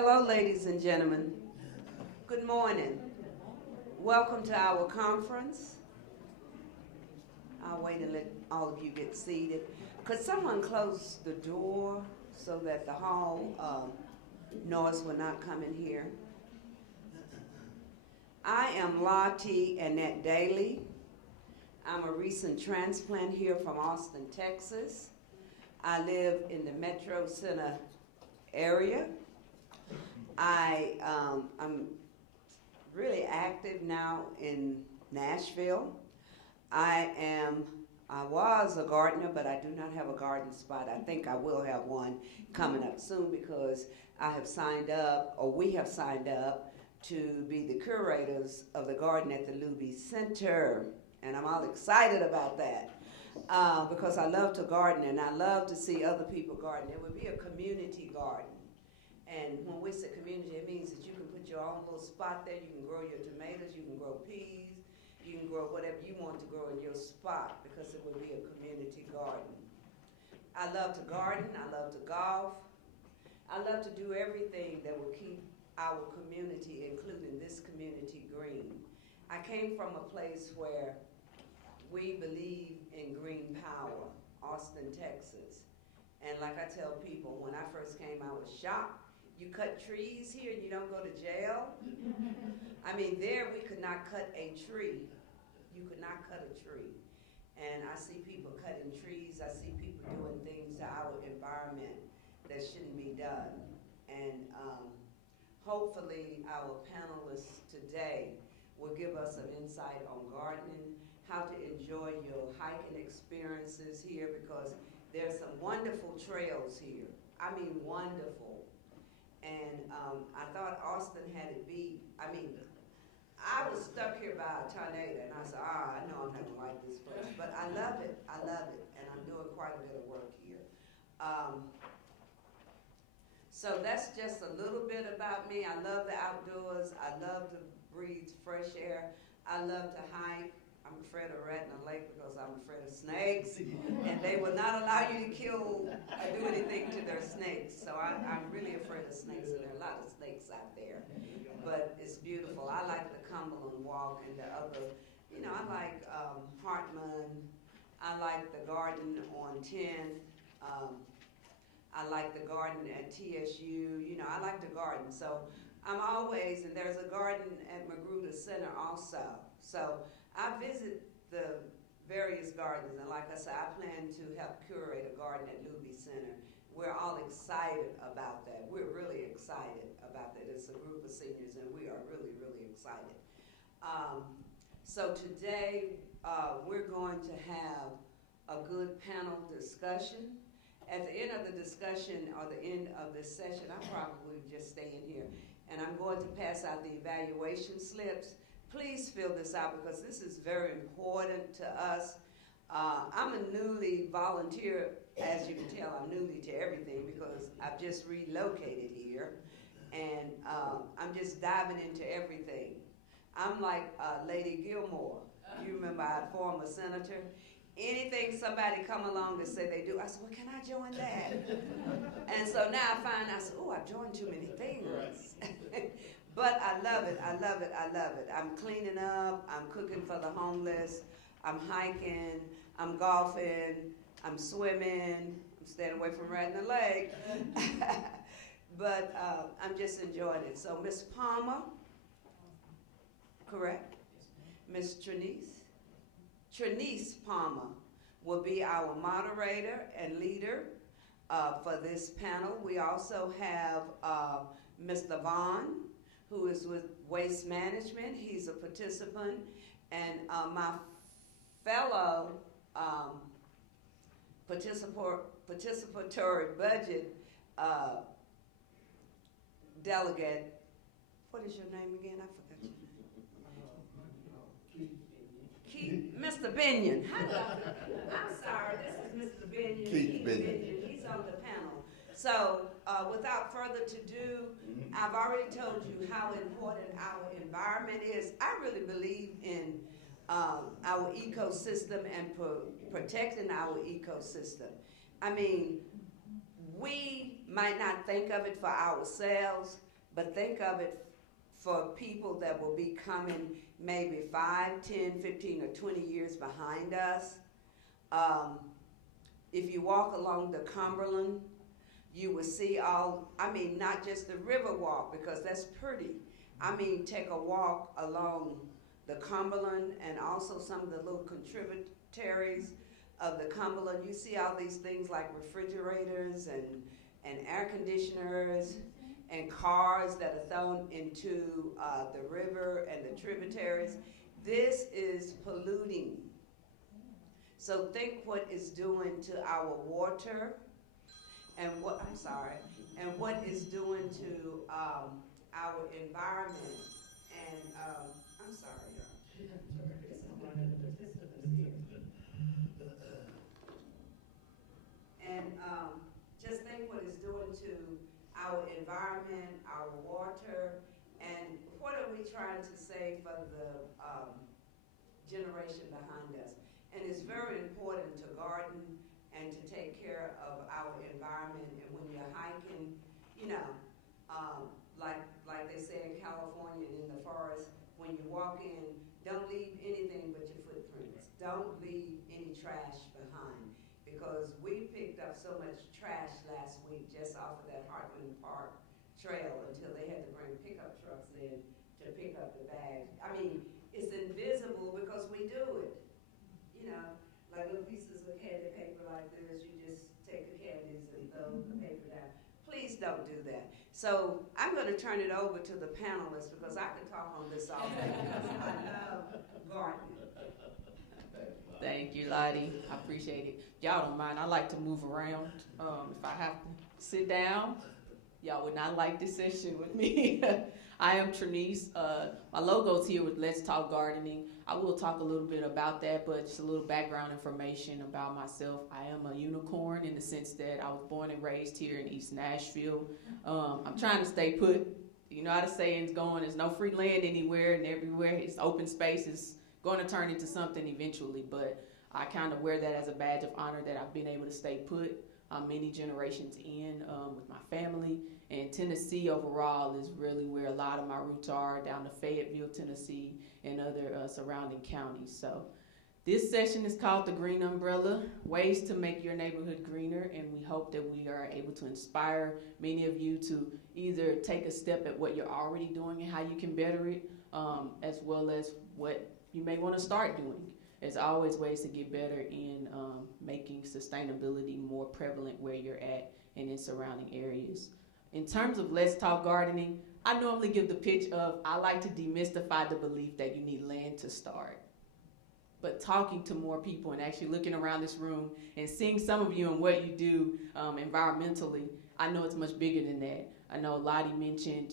Hello, ladies and gentlemen. Good morning. Welcome to our conference. I'll wait and let all of you get seated. Could someone close the door so that the hall noise will not come in here? I am Lottie Annette Daly. I'm a recent transplant here from Austin, Texas. I live in the Metro Center area. I'm really active now in Nashville. I was a gardener, but I do not have a garden spot. I think I will have one coming up soon because I have signed up, or we have signed up, to be the curators of the garden at the Luby Center. And I'm all excited about that because I love to garden and I love to see other people garden. It would be a community garden. And when we say community, it means that you can put your own little spot there. You can grow your tomatoes, you can grow peas, you can grow whatever you want to grow in your spot because it would be a community garden. I love to garden, I love to golf. I love to do everything that will keep our community, including this community, green. I came from a place where we believe in green power, Austin, Texas. And like I tell people, when I first came, I was shocked. You cut trees here and you don't go to jail? I mean, there we could not cut a tree. You could not cut a tree. And I see people cutting trees. I see people doing things to our environment that shouldn't be done. And hopefully our panelists today will give us some insight on gardening, how to enjoy your hiking experiences here, because there's some wonderful trails here. I mean, wonderful. And I thought Austin had it beat. I mean, I was stuck here by a tornado, and I said, I know I'm not going to like this place. But I love it. I love it. And I'm doing quite a bit of work here. So that's just a little bit about me. I love the outdoors. I love to breathe fresh air. I love to hike. I'm afraid of rat in a lake because I'm afraid of snakes, and they will not allow you to kill or do anything to their snakes. So I'm really afraid of snakes, and there are a lot of snakes out there. But it's beautiful. I like the Cumberland Walk and the other, I like Hartman. I like the garden on 10. I like the garden at TSU. I like the garden. So I'm always, and there's a garden at Magruder Center also. So I visit the various gardens, and like I said, I plan to help curate a garden at Luby Center. We're all excited about that. We're really excited about that. It's a group of seniors, and we are really, really excited. So today, we're going to have a good panel discussion. At the end of the discussion, or the end of this session, I'll probably just stay in here, and I'm going to pass out the evaluation slips. Please fill this out because this is very important to us. I'm a newly volunteer, as you can tell, I'm newly to everything because I've just relocated here, and I'm just diving into everything. I'm like Lady Gilmore. You remember our former senator? Anything somebody come along and say they do, I said, well, can I join that? And so now I said, oh, I've joined too many things. But I love it, I love it, I love it. I'm cleaning up, I'm cooking for the homeless, I'm hiking, I'm golfing, I'm swimming, I'm staying away from rat in the lake. But I'm just enjoying it. So Miss Palmer, correct? Miss Trinice Palmer will be our moderator and leader for this panel. We also have Mr. Vaughn, who is with Waste Management. He's a participant. And my fellow participatory budget delegate, what is your name again? I forgot your name. Keith, Mr. Binion. I'm sorry, this is Mr. Binion. Keith Binion. He's on the panel. So without further ado, I've already told you how important our environment is. I really believe in our ecosystem and protecting our ecosystem. I mean, we might not think of it for ourselves, but think of it for people that will be coming maybe 5, 10, 15, or 20 years behind us. If you walk along the Cumberland, you will see not just the river walk, because that's pretty. Take a walk along the Cumberland and also some of the little contributaries of the Cumberland. You see all these things like refrigerators and air conditioners and cars that are thrown into the river and the tributaries. This is polluting. So think what it's doing to our water and what it's doing to our environment. And I'm sorry, y'all. And just think what it's doing to our environment, our water, and what are we trying to save for the generation behind us. And it's very important to garden and to take care of our environment. And when you're hiking, like they say in California and in the forest, when you walk in, don't leave anything but your footprints. Don't leave any trash behind, because we picked up so much trash last week just off of that Heartland Park trail until they had to bring pickup trucks in to pick up the bags. It's invisible because we do it. Like little pieces of candy paper like this, you just take the candies and throw the paper down. Please don't do that. So I'm going to turn it over to the panelists, because I could talk on this all day, because I love gardening. Thank you, Lottie. I appreciate it. Y'all don't mind, I like to move around. If I have to sit down, y'all would not like this session with me. I am Trinice. My logo's here with Let's Talk Gardening. I will talk a little bit about that, but just a little background information about myself. I am a unicorn in the sense that I was born and raised here in East Nashville. I'm trying to stay put. You know how the saying's going, there's no free land anywhere, and everywhere it's open space is going to turn into something eventually, but I kind of wear that as a badge of honor that I've been able to stay put many generations in with my family. And Tennessee overall is really where a lot of my roots are, down to Fayetteville, Tennessee, and other surrounding counties. So this session is called The Green Umbrella, Ways to Make Your Neighborhood Greener, and we hope that we are able to inspire many of you to either take a step at what you're already doing and how you can better it, as well as what you may want to start doing. There's always ways to get better in making sustainability more prevalent where you're at and in surrounding areas. In terms of Let's Talk Gardening, I normally give the pitch of I like to demystify the belief that you need land to start. But talking to more people and actually looking around this room and seeing some of you and what you do environmentally, I know it's much bigger than that. I know Lottie mentioned,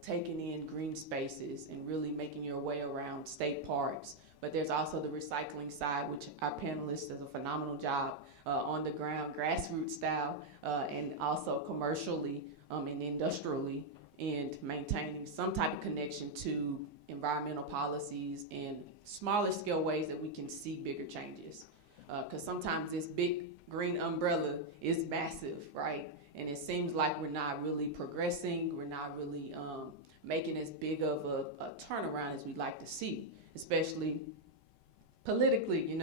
taking in green spaces and really making your way around state parks. But there's also the recycling side, which our panelists does a phenomenal job on the ground, grassroots style, and also commercially and industrially, and maintaining some type of connection to environmental policies and smaller scale ways that we can see bigger changes. Because sometimes this big green umbrella is massive, right? And it seems like we're not really progressing, we're not really making as big of a turnaround as we'd like to see, especially politically,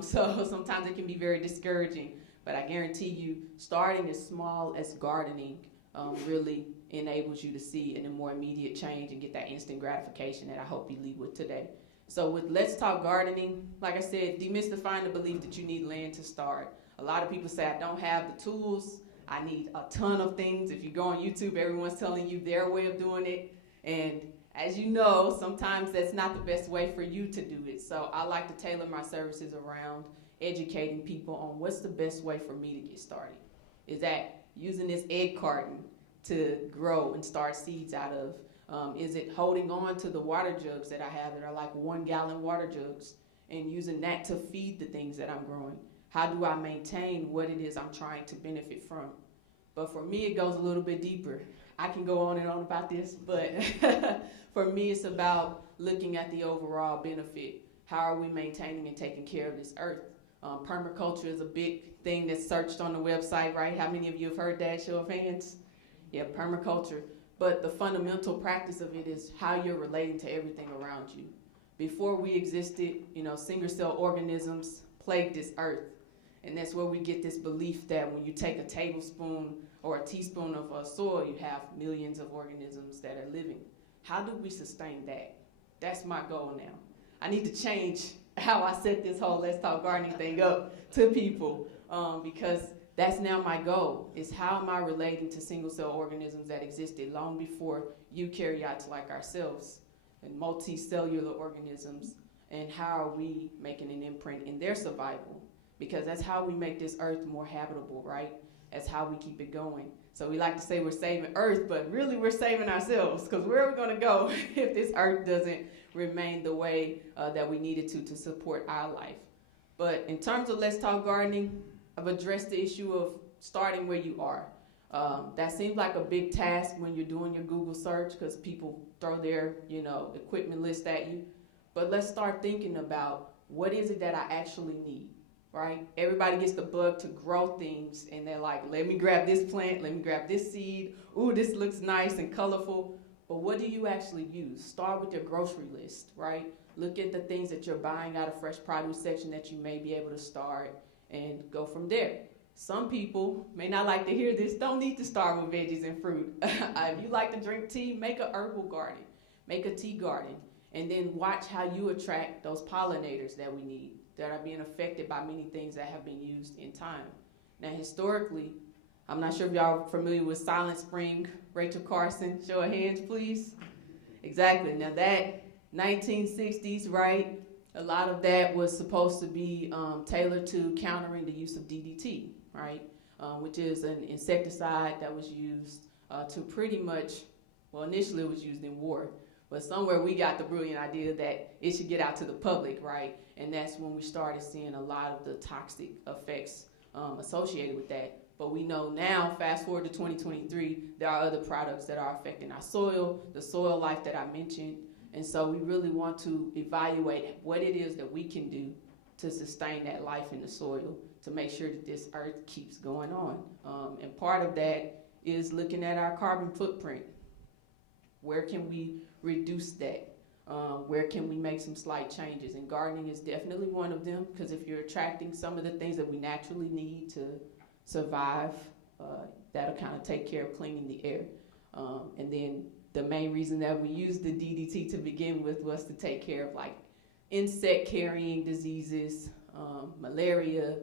so sometimes it can be very discouraging, but I guarantee you starting as small as gardening really enables you to see in a more immediate change and get that instant gratification that I hope you leave with today. So with Let's Talk Gardening, like I said, demystifying the belief that you need land to start. A lot of people say, I don't have the tools, I need a ton of things. If you go on YouTube, everyone's telling you their way of doing it, and as you know, sometimes that's not the best way for you to do it. So I like to tailor my services around educating people on what's the best way for me to get started. Is that using this egg carton to grow and start seeds out of? Is it holding on to the water jugs that I have that are like 1 gallon water jugs and using that to feed the things that I'm growing? How do I maintain what it is I'm trying to benefit from? But for me, it goes a little bit deeper. I can go on and on about this, but for me, it's about looking at the overall benefit. How are we maintaining and taking care of this earth? Permaculture is a big thing that's searched on the website, right? How many of you have heard that? Show of hands. Yeah, permaculture. but the fundamental practice of it is how you're relating to everything around you. Before we existed, single cell organisms plagued this earth. And that's where we get this belief that when you take a tablespoon or a teaspoon of soil, you have millions of organisms that are living. How do we sustain that? That's my goal now. I need to change how I set this whole Let's Talk Gardening thing up to people, because that's now my goal, is how am I relating to single cell organisms that existed long before eukaryotes like ourselves and multicellular organisms, and how are we making an imprint in their survival? Because that's how we make this earth more habitable, right? That's how we keep it going. So we like to say we're saving earth, but really we're saving ourselves, because where are we gonna go if this earth doesn't remain the way that we need it to support our life? But in terms of Let's Talk Gardening, I've addressed the issue of starting where you are. That seems like a big task when you're doing your Google search, because people throw their equipment list at you. But let's start thinking about, what is it that I actually need, right? Everybody gets the bug to grow things, and they're like, let me grab this plant, let me grab this seed. Ooh, this looks nice and colorful. But what do you actually use? Start with your grocery list, right? Look at the things that you're buying out of fresh produce section that you may be able to start, and go from there. Some people may not like to hear this, don't need to start with veggies and fruit. If you like to drink tea, make a herbal garden, make a tea garden, and then watch how you attract those pollinators that we need, that are being affected by many things that have been used in time. Now, historically, I'm not sure if y'all are familiar with Silent Spring, Rachel Carson. Show of hands, please. Exactly. Now that 1960s, right? A lot of that was supposed to be tailored to countering the use of DDT, right? Which is an insecticide that was used to pretty much, well, initially it was used in war, but somewhere we got the brilliant idea that it should get out to the public, right? And that's when we started seeing a lot of the toxic effects associated with that. But we know now, fast forward to 2023, there are other products that are affecting our soil, the soil life that I mentioned. And so we really want to evaluate what it is that we can do to sustain that life in the soil, to make sure that this earth keeps going on. And part of that is looking at our carbon footprint. Where can we reduce that? Where can we make some slight changes? And gardening is definitely one of them, because if you're attracting some of the things that we naturally need to survive, that'll kind of take care of cleaning the air. And then the main reason that we used the DDT to begin with was to take care of like insect-carrying diseases, malaria,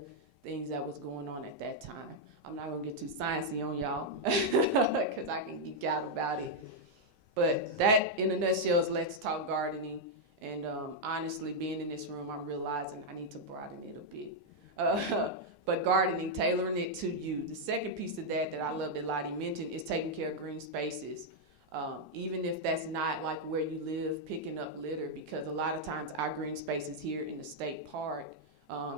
things that was going on at that time. I'm not gonna get too sciencey on y'all, because I can geek out about it. But that, in a nutshell, is Let's Talk Gardening. And honestly, being in this room, I'm realizing I need to broaden it a bit. But gardening, tailoring it to you. The second piece of that I love that Lottie mentioned is taking care of green spaces. Even if that's not like where you live, picking up litter, because a lot of times our green spaces here in the state park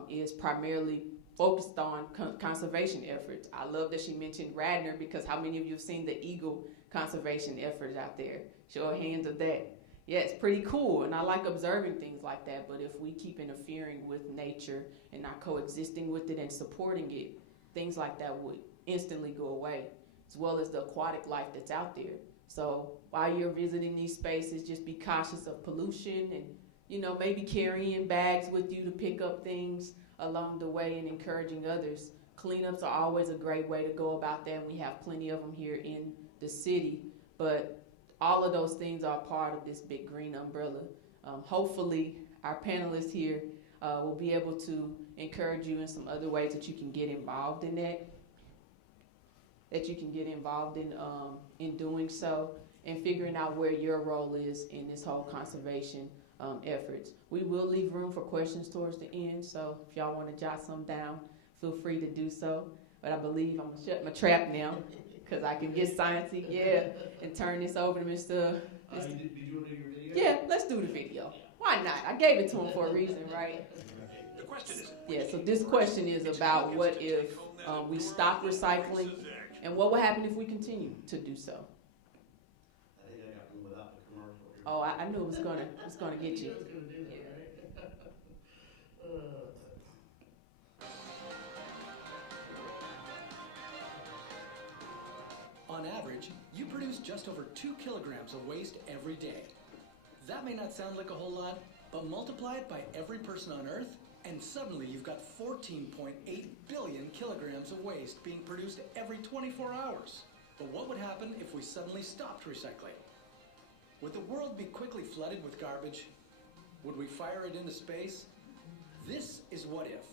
is primarily focused on conservation efforts. I love that she mentioned Radnor, because how many of you have seen the eagle conservation efforts out there? Show of hands of that. Yeah, it's pretty cool, and I like observing things like that, but if we keep interfering with nature and not coexisting with it and supporting it, things like that would instantly go away, as well as the aquatic life that's out there. So while you're visiting these spaces, just be cautious of pollution, and maybe carrying bags with you to pick up things along the way, and encouraging others. Cleanups are always a great way to go about that, and we have plenty of them here in the city, but all of those things are part of this big green umbrella. Hopefully our panelists here will be able to encourage you in some other ways that you can get involved in that you can get involved in doing so, and figuring out where your role is in this whole conservation efforts. We will leave room for questions towards the end, so if y'all want to jot some down, feel free to do so. But I believe I'm going to shut my trap now, because I can get sciencey, and turn this over to Mr. Did you want to do your video? Yeah, let's do the video. Why not? I gave it to him for a reason, right? The question is, Yeah, so this question is about what if we stop recycling, and what will happen if we continue to do so? I think I got one without the commercial. Oh, I knew it was gonna get you. On average, you produce produce just over 2 kilograms of waste every day. That may not sound like a whole lot, but multiply it by every person on Earth, and suddenly you've got 14.8 billion kilograms of waste being produced every 24 hours. But what would happen if we suddenly stopped recycling? Would the world be quickly flooded with garbage? Would we fire it into space? This is what if.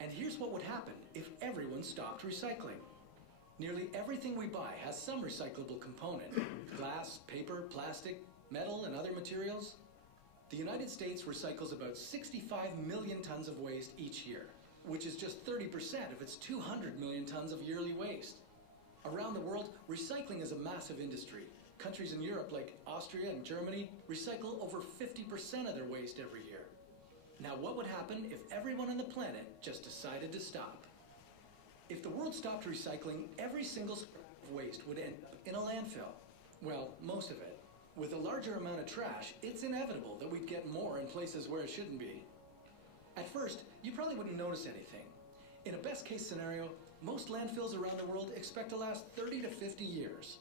And here's what would happen if everyone stopped recycling. Nearly everything we buy has some recyclable component. Glass, paper, plastic, metal, and other materials. The United States recycles about 65 million tons of waste each year, which is just 30% of its 200 million tons of yearly waste. Around the world, recycling is a massive industry. Countries in Europe like Austria and Germany recycle over 50% of their waste every year. Now, what would happen if everyone on the planet just decided to stop? If the world stopped recycling, every single scrap of waste would end up in a landfill. Well, most of it. With a larger amount of trash, it's inevitable that we'd get more in places where it shouldn't be. At first, you probably wouldn't notice anything. In a best-case scenario, most landfills around the world expect to last 30 to 50 years.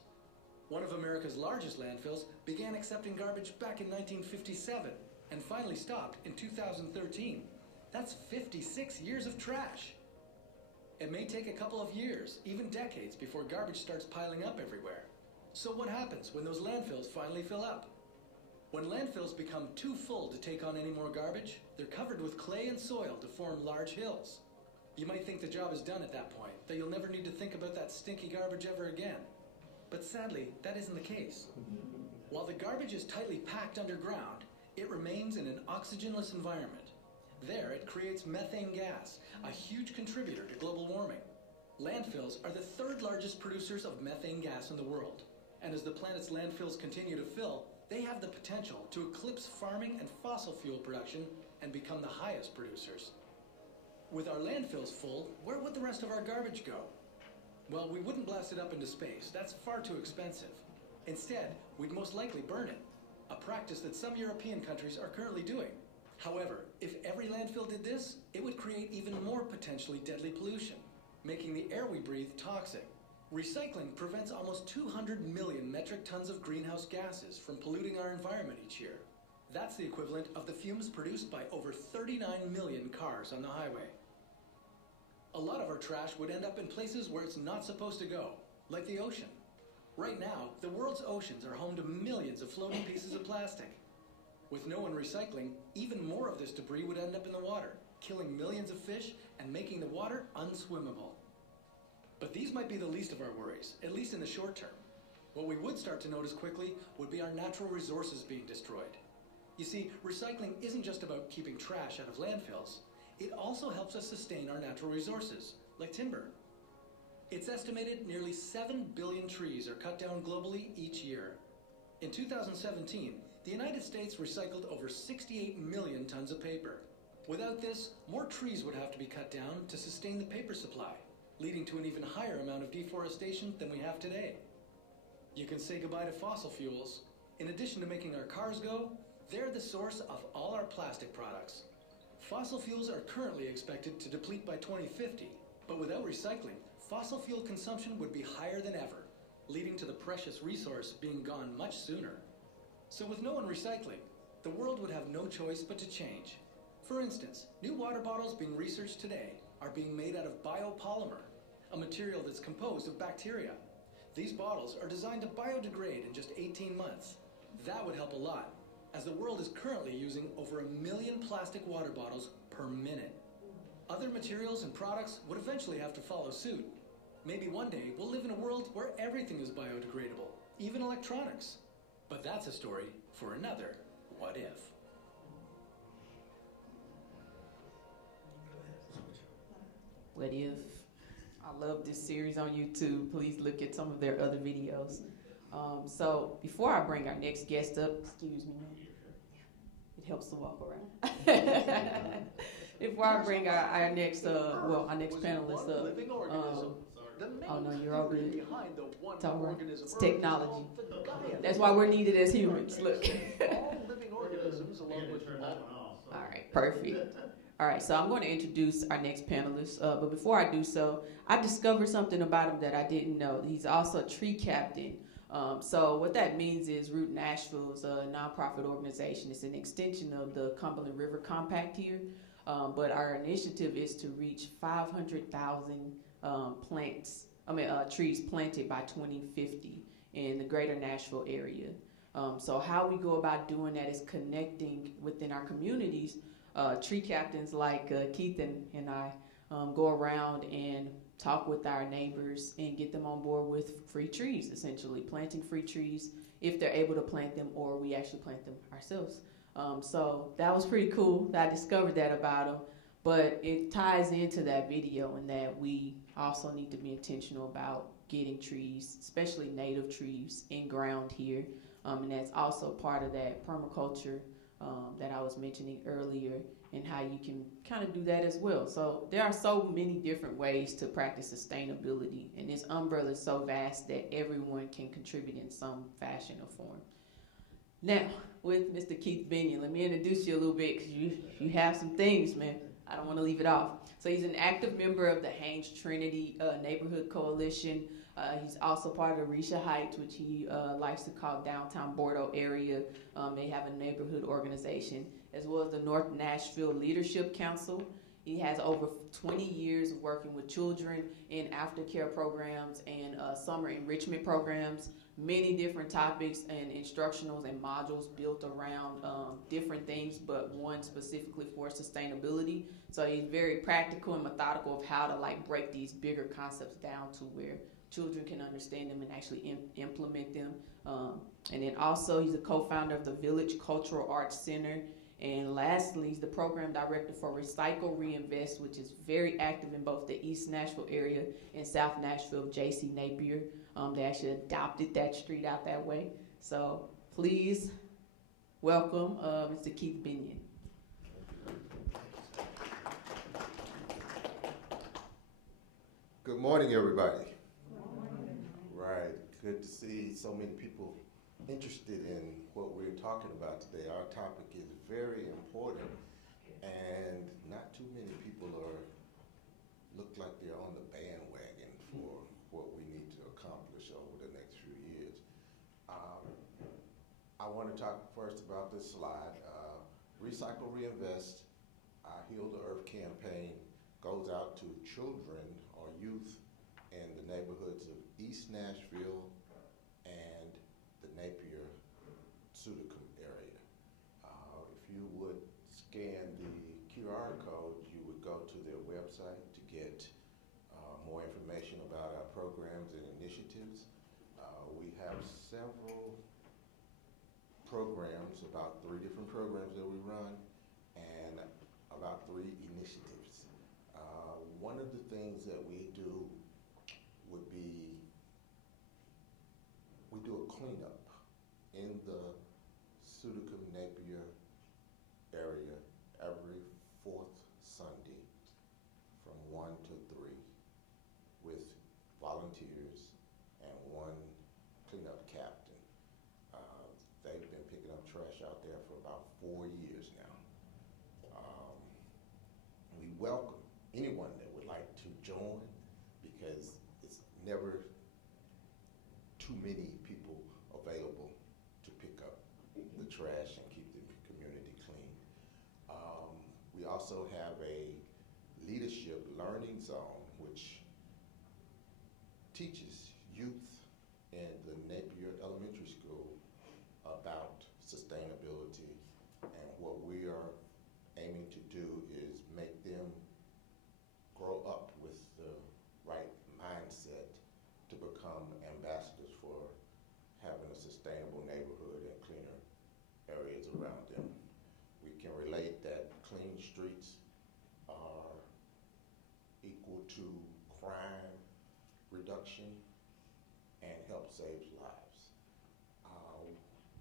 One of America's largest landfills began accepting garbage back in 1957 and finally stopped in 2013. That's 56 years of trash. It may take a couple of years, even decades, before garbage starts piling up everywhere. So what happens when those landfills finally fill up? When landfills become too full to take on any more garbage, they're covered with clay and soil to form large hills. You might think the job is done at that point, that you'll never need to think about that stinky garbage ever again. But sadly, that isn't the case. While the garbage is tightly packed underground, it remains in an oxygenless environment. There, it creates methane gas, a huge contributor to global warming. Landfills are the third largest producers of methane gas in the world. And as the planet's landfills continue to fill, they have the potential to eclipse farming and fossil fuel production and become the highest producers. With our landfills full, where would the rest of our garbage go? Well, we wouldn't blast it up into space. That's far too expensive. Instead, we'd most likely burn it, a practice that some European countries are currently doing. However, if every landfill did this, it would create even more potentially deadly pollution, making the air we breathe toxic. Recycling prevents almost 200 million metric tons of greenhouse gases from polluting our environment each year. That's the equivalent of the fumes produced by over 39 million cars on the highway. A lot of our trash would end up in places where it's not supposed to go, like the ocean. Right now, the world's oceans are home to millions of floating pieces of plastic. With no one recycling, even more of this debris would end up in the water, killing millions of fish and making the water unswimmable. But these might be the least of our worries, at least in the short term. What we would start to notice quickly would be our natural resources being destroyed. You see, recycling isn't just about keeping trash out of landfills. It also helps us sustain our natural resources, like timber. It's estimated nearly 7 billion trees are cut down globally each year. In 2017, the United States recycled over 68 million tons of paper. Without this, more trees would have to be cut down to sustain the paper supply, leading to an even higher amount of deforestation than we have today. You can say goodbye to fossil fuels. In addition to making our cars go, they're the source of all our plastic products. Fossil fuels are currently expected to deplete by 2050, but without recycling, fossil fuel consumption would be higher than ever, leading to the precious resource being gone much sooner. So with no one recycling, the world would have no choice but to change. For instance, new water bottles being researched today are being made out of biopolymer, a material that's composed of bacteria. These bottles are designed to biodegrade in just 18 months. That would help a lot, as the world is currently using over 1 million plastic water bottles per minute. Other materials and products would eventually have to follow suit. Maybe one day we'll live in a world where everything is biodegradable, even electronics. But that's a story for another What If. What if? I love this series on YouTube. Please look at some of their other videos. So before I bring our next guest up, excuse me, it helps to walk around. Before I bring our next panelist up, oh no, you're all good. It's all right. It's technology. That's why we're needed as humans. Look. All right, perfect. All right, so I'm going to introduce our next panelist, but before I do so, I discovered something about him that I didn't know. He's also a tree captain So what that means is Root Nashville is a nonprofit organization. It's an extension of the Cumberland River Compact here. But our initiative is to reach 500,000 trees planted by 2050 in the greater Nashville area. So how we go about doing that is connecting within our communities. Tree captains like Keith and I go around and talk with our neighbors and get them on board with free trees, essentially planting free trees if they're able to plant them, or we actually plant them ourselves. So that was pretty cool. I discovered that about them, but it ties into that video in that we also need to be intentional about getting trees, especially native trees, in ground here. And that's also part of that permaculture that I was mentioning earlier, and how you can kind of do that as well. So there are so many different ways to practice sustainability, and this umbrella is so vast that everyone can contribute in some fashion or form. Now, with Mr. Keith Binion, let me introduce you a little bit, because you have some things, man. I don't want to leave it off. So he's an active member of the Haynes Trinity Neighborhood Coalition. He's also part of Risha Heights, which he likes to call downtown Bordeaux area. They have a neighborhood organization, as well as the North Nashville Leadership Council. He has over 20 years of working with children in aftercare programs and summer enrichment programs, many different topics and instructionals and modules built around different things, but one specifically for sustainability. So he's very practical and methodical of how to break these bigger concepts down to where children can understand them and actually implement them. And then also he's a co-founder of the Village Cultural Arts Center. And lastly, he's the program director for Recycle Reinvest, which is very active in both the East Nashville area and South Nashville. J.C. Napier, they actually adopted that street out that way. So please welcome Mr. Keith Binion. Good morning, everybody. Right, good to see so many people interested in what we're talking about today. Our topic is very important, and not too many people look like they're on the bandwagon for what we need to accomplish over the next few years. I want to talk first about this slide. Recycle Reinvest, our Heal the Earth campaign goes out to children or youth in the neighborhoods of East Nashville and the Napier Pseudocum area. If you would scan the QR code, you would go to their website to get more information about our programs and initiatives. We have several programs, about 3 different programs that we run, and about 3 initiatives. One of the things that we do would be, we do a cleanup in the Pseudocum Napier area every 4th Sunday from 1 to 3 with volunteers and 1 cleanup captain. They've been picking up trash out there for about 4 years now. We welcome anyone that would like to join, because it's never too many people available to pick up the trash and keep the community clean. We also have a leadership learning zone, which teaches youth in the Napier Elementary School about sustainability, and what we are aiming to do is make them grow up with the right mindset to become ambassadors for having a sustainable neighborhood and cleaner areas around them. We can relate that clean streets are equal to crime reduction and help save lives.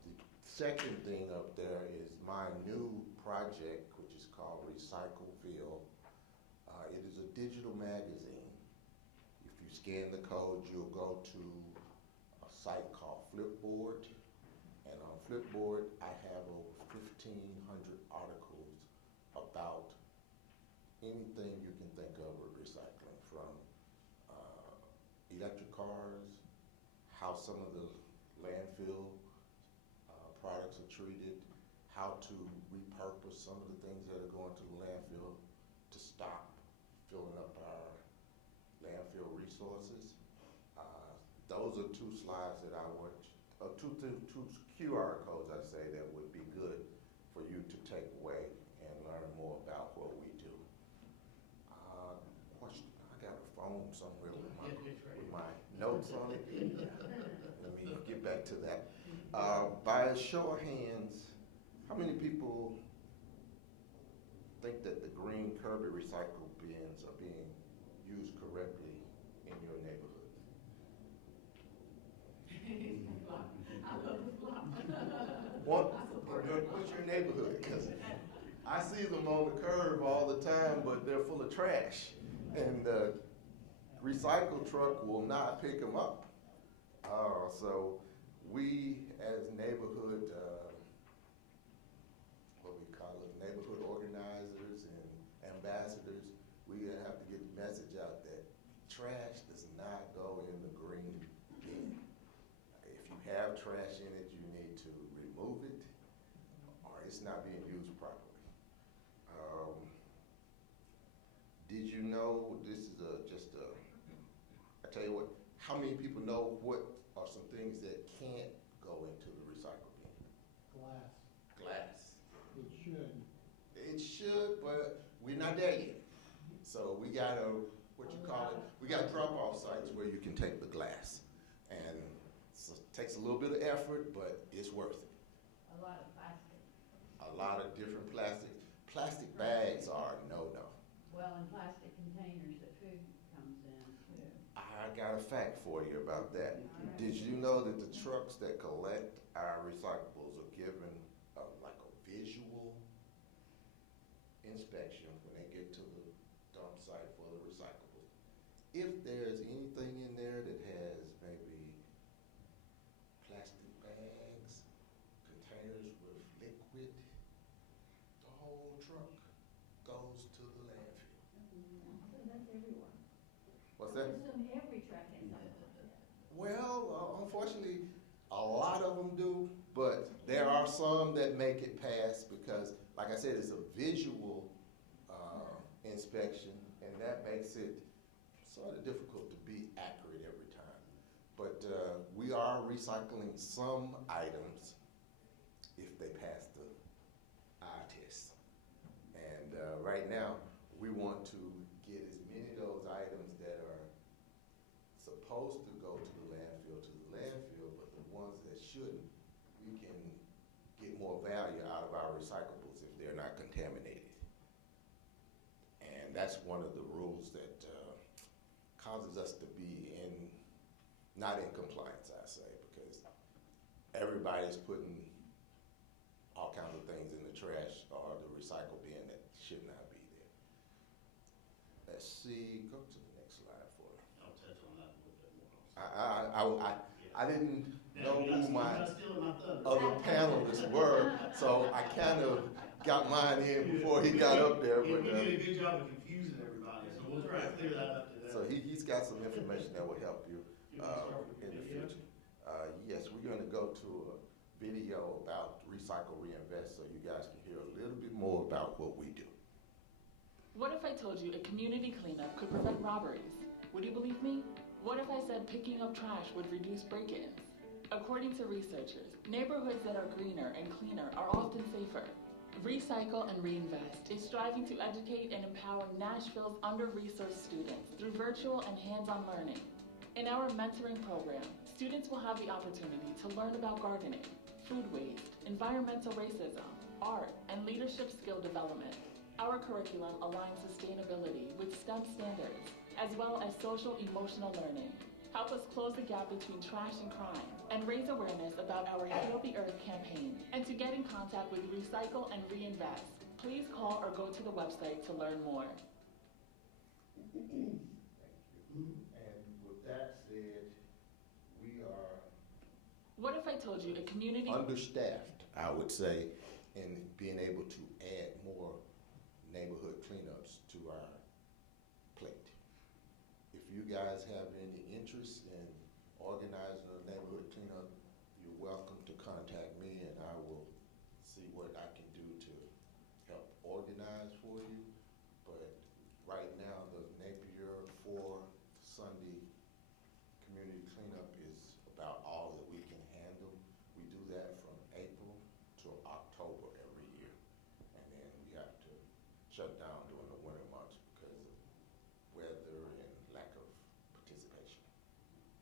The second thing up there is my new project, which is called Recycleville. It is a digital magazine. If you scan the code, you'll go to a site called Flipboard, and on Flipboard, I have over 1,500 articles about anything you can think of with recycling, from electric cars, how some of the landfill products are treated, how to repurpose some of the things that are going to the landfill to stop filling up our landfill resources. Those are two slides that I want, two QR codes I say that would be good for you to take away and learn more about what we do. Question, I got a phone somewhere with my notes on it. Let me get back to that. By a show of hands, how many people think that the green Kirby recycle bins are being used correctly in your neighborhood? What's your neighborhood? Because I see them on the curb all the time, but they're full of trash. And the recycle truck will not pick them up. So we as neighborhood, what we call it, neighborhood organizers and ambassadors, we have to get the message out that trash does not go in the green bin. If you have trash in it, you need to remove it, or it's not being used properly. Did you know, this is I tell you what, how many people know what are some things that can't go into the recycle bin? Glass. Glass. It should. It should, but we're not there yet. So we got we got drop-off sites where you can take the glass. And so it takes a little bit of effort, but it's worth it. A lot of plastic. A lot of different plastics. Plastic bags are no-no. Well, and plastic containers that food comes in too. I got a fact for you about that. All right. Did you know that the trucks that collect our recyclables are given like a visual inspection when they get to the dump site for the recyclables? If there's anything in there that has maybe plastic bags, containers with liquid, the whole truck goes to the landfill. So that's everyone. What's I that? assume every truck has something like that. Well, unfortunately, a lot of them do, but there are some that make it pass because, like I said, it's a visual inspection, and that makes it sort of difficult to be accurate every time. But we are recycling some items if they pass the eye test. And right now, we want to get as many of those items that are supposed to go to the landfill, but the ones that shouldn't, we can get more value out of our recyclables if they're not contaminated. And that's one of the rules that causes us to be not in compliance, I say, because everybody's putting all kinds of things in the trash or the recycle bin that should not be there. Let's see, go to the next slide for me. I'll touch on that a little bit more. I didn't know You're who my not stealing my thunder. other panelists were, so I kind of got mine in before he got up there. We But did a good job of confusing everybody, so we'll try to clear that up today. so he's got some information that will help you You wanna start with in the video? future. Yes, we're going to go to a video about Recycle Reinvest, so you guys can hear a little bit more about what we do. What if I told you a community cleanup could prevent robberies? Would you believe me? What if I said picking up trash would reduce break-ins? According to researchers, neighborhoods that are greener and cleaner are often safer. Recycle and Reinvest is striving to educate and empower Nashville's under-resourced students through virtual and hands-on learning. In our mentoring program, students will have the opportunity to learn about gardening, food waste, environmental racism, art, and leadership skill development. Our curriculum aligns sustainability with STEM standards, as well as social-emotional learning. Help us close the gap between trash and crime, and raise awareness about our Heal the Earth campaign. And to get in contact with Recycle and Reinvest, please call or go to the website to learn more. Thank you. And with that said, we are What if I told you a community... understaffed, I would say, in being able to add more neighborhood cleanups to our plate. If you guys have any interest in organizing a neighborhood cleanup, you're welcome to contact me, and I will see what I can do to help organize for you. But right now, the Napier 4 Sunday community cleanup is about all that we can handle. We do that from April to October every year, and then we have to shut down during the winter months because of weather and lack of participation.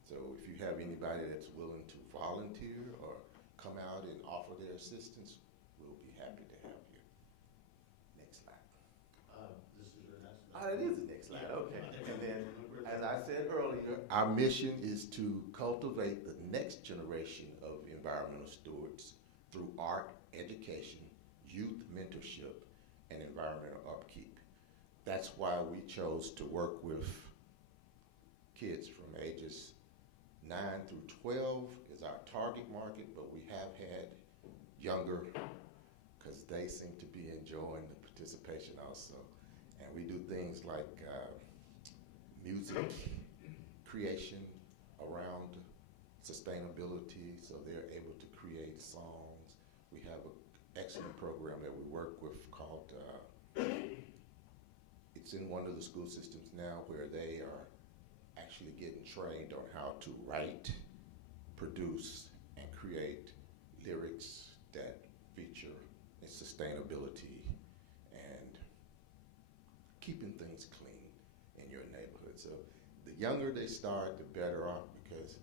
So if you have anybody that's willing to volunteer or come out and offer their assistance, we'll be happy to have you. Next slide. This is your next. It is the next slide, Yeah. okay. And then, as I said earlier, our mission is to cultivate the next generation of environmental stewards through art, education, youth mentorship, and environmental upkeep. That's why we chose to work with kids from ages 9 through 12 is our target market, but we have had younger because they seem to be enjoying the participation also. And we do things like music creation around sustainability, so they're able to create songs. We have an excellent program that we work with called, it's in one of the school systems now where they are actually getting trained on how to write, produce, and create lyrics that feature sustainability and keeping things clean in your neighborhood. So the younger they start, the better off, because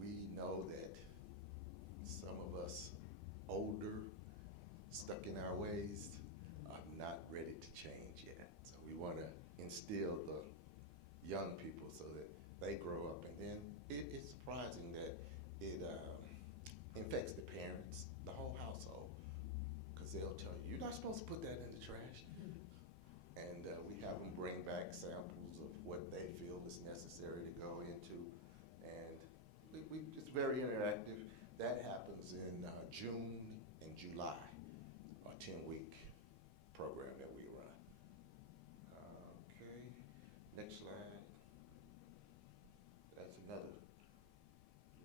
we know that some of us older, stuck in our ways, are not ready to change yet. So we want to instill the young people so that they grow up, and then it's surprising that it infects the parents, the whole household, because they'll tell you, you're not supposed to put that in the trash. And we have them bring back samples of what they feel is necessary to go into, and it's very interactive. That happens in June and July, a 10-week program that we run. Okay, next slide. That's another.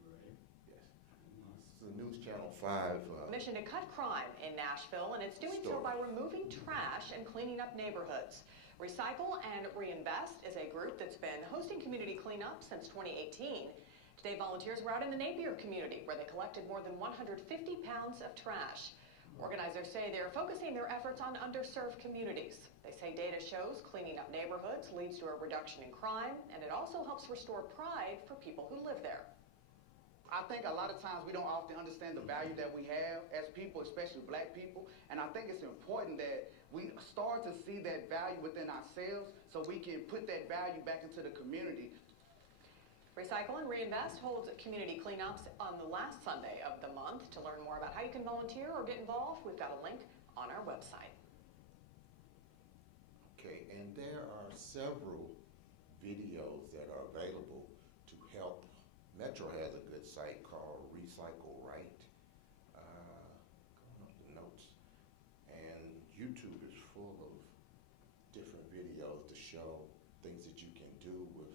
You ready? Yes. This is the News Channel 5. Mission to cut crime in Nashville, and it's doing so by removing trash and cleaning up neighborhoods. Recycle and Reinvest is a group that's been hosting community cleanup since 2018. Today, volunteers were out in the Napier community where they collected more than 150 pounds of trash. Organizers say they're focusing their efforts on underserved communities. They say data shows cleaning up neighborhoods leads to a reduction in crime, and it also helps restore pride for people who live there. I think a lot of times we don't often understand the value that we have as people, especially black people, and I think it's important that we start to see that value within ourselves so we can put that value back into the community. Recycle and Reinvest holds community cleanups on the last Sunday of the month. To learn more about how you can volunteer or get involved, we've got a link on our website. Okay, and there are several videos that are available to help. Metro has a good site called Recycle Right. Going up the notes. And YouTube is full of different videos to show things that you can do with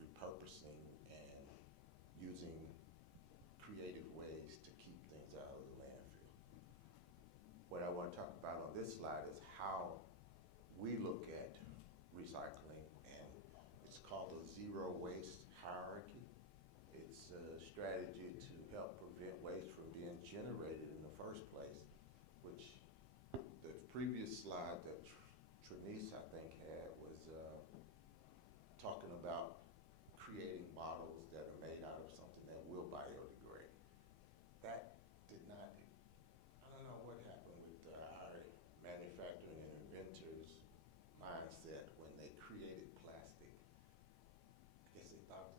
repurposing and using creative ways to keep things out of the landfill. What I want to talk about on this slide is how we look at recycling, and it's called the zero waste hierarchy. It's a strategy to help prevent waste from being generated in the first place, which the previous slide that Trinice, I think, had was talking about creating bottles that are made out of something that will biodegrade. That did not, I don't know what happened with our manufacturing and inventors' mindset when they created plastic. I guess they thought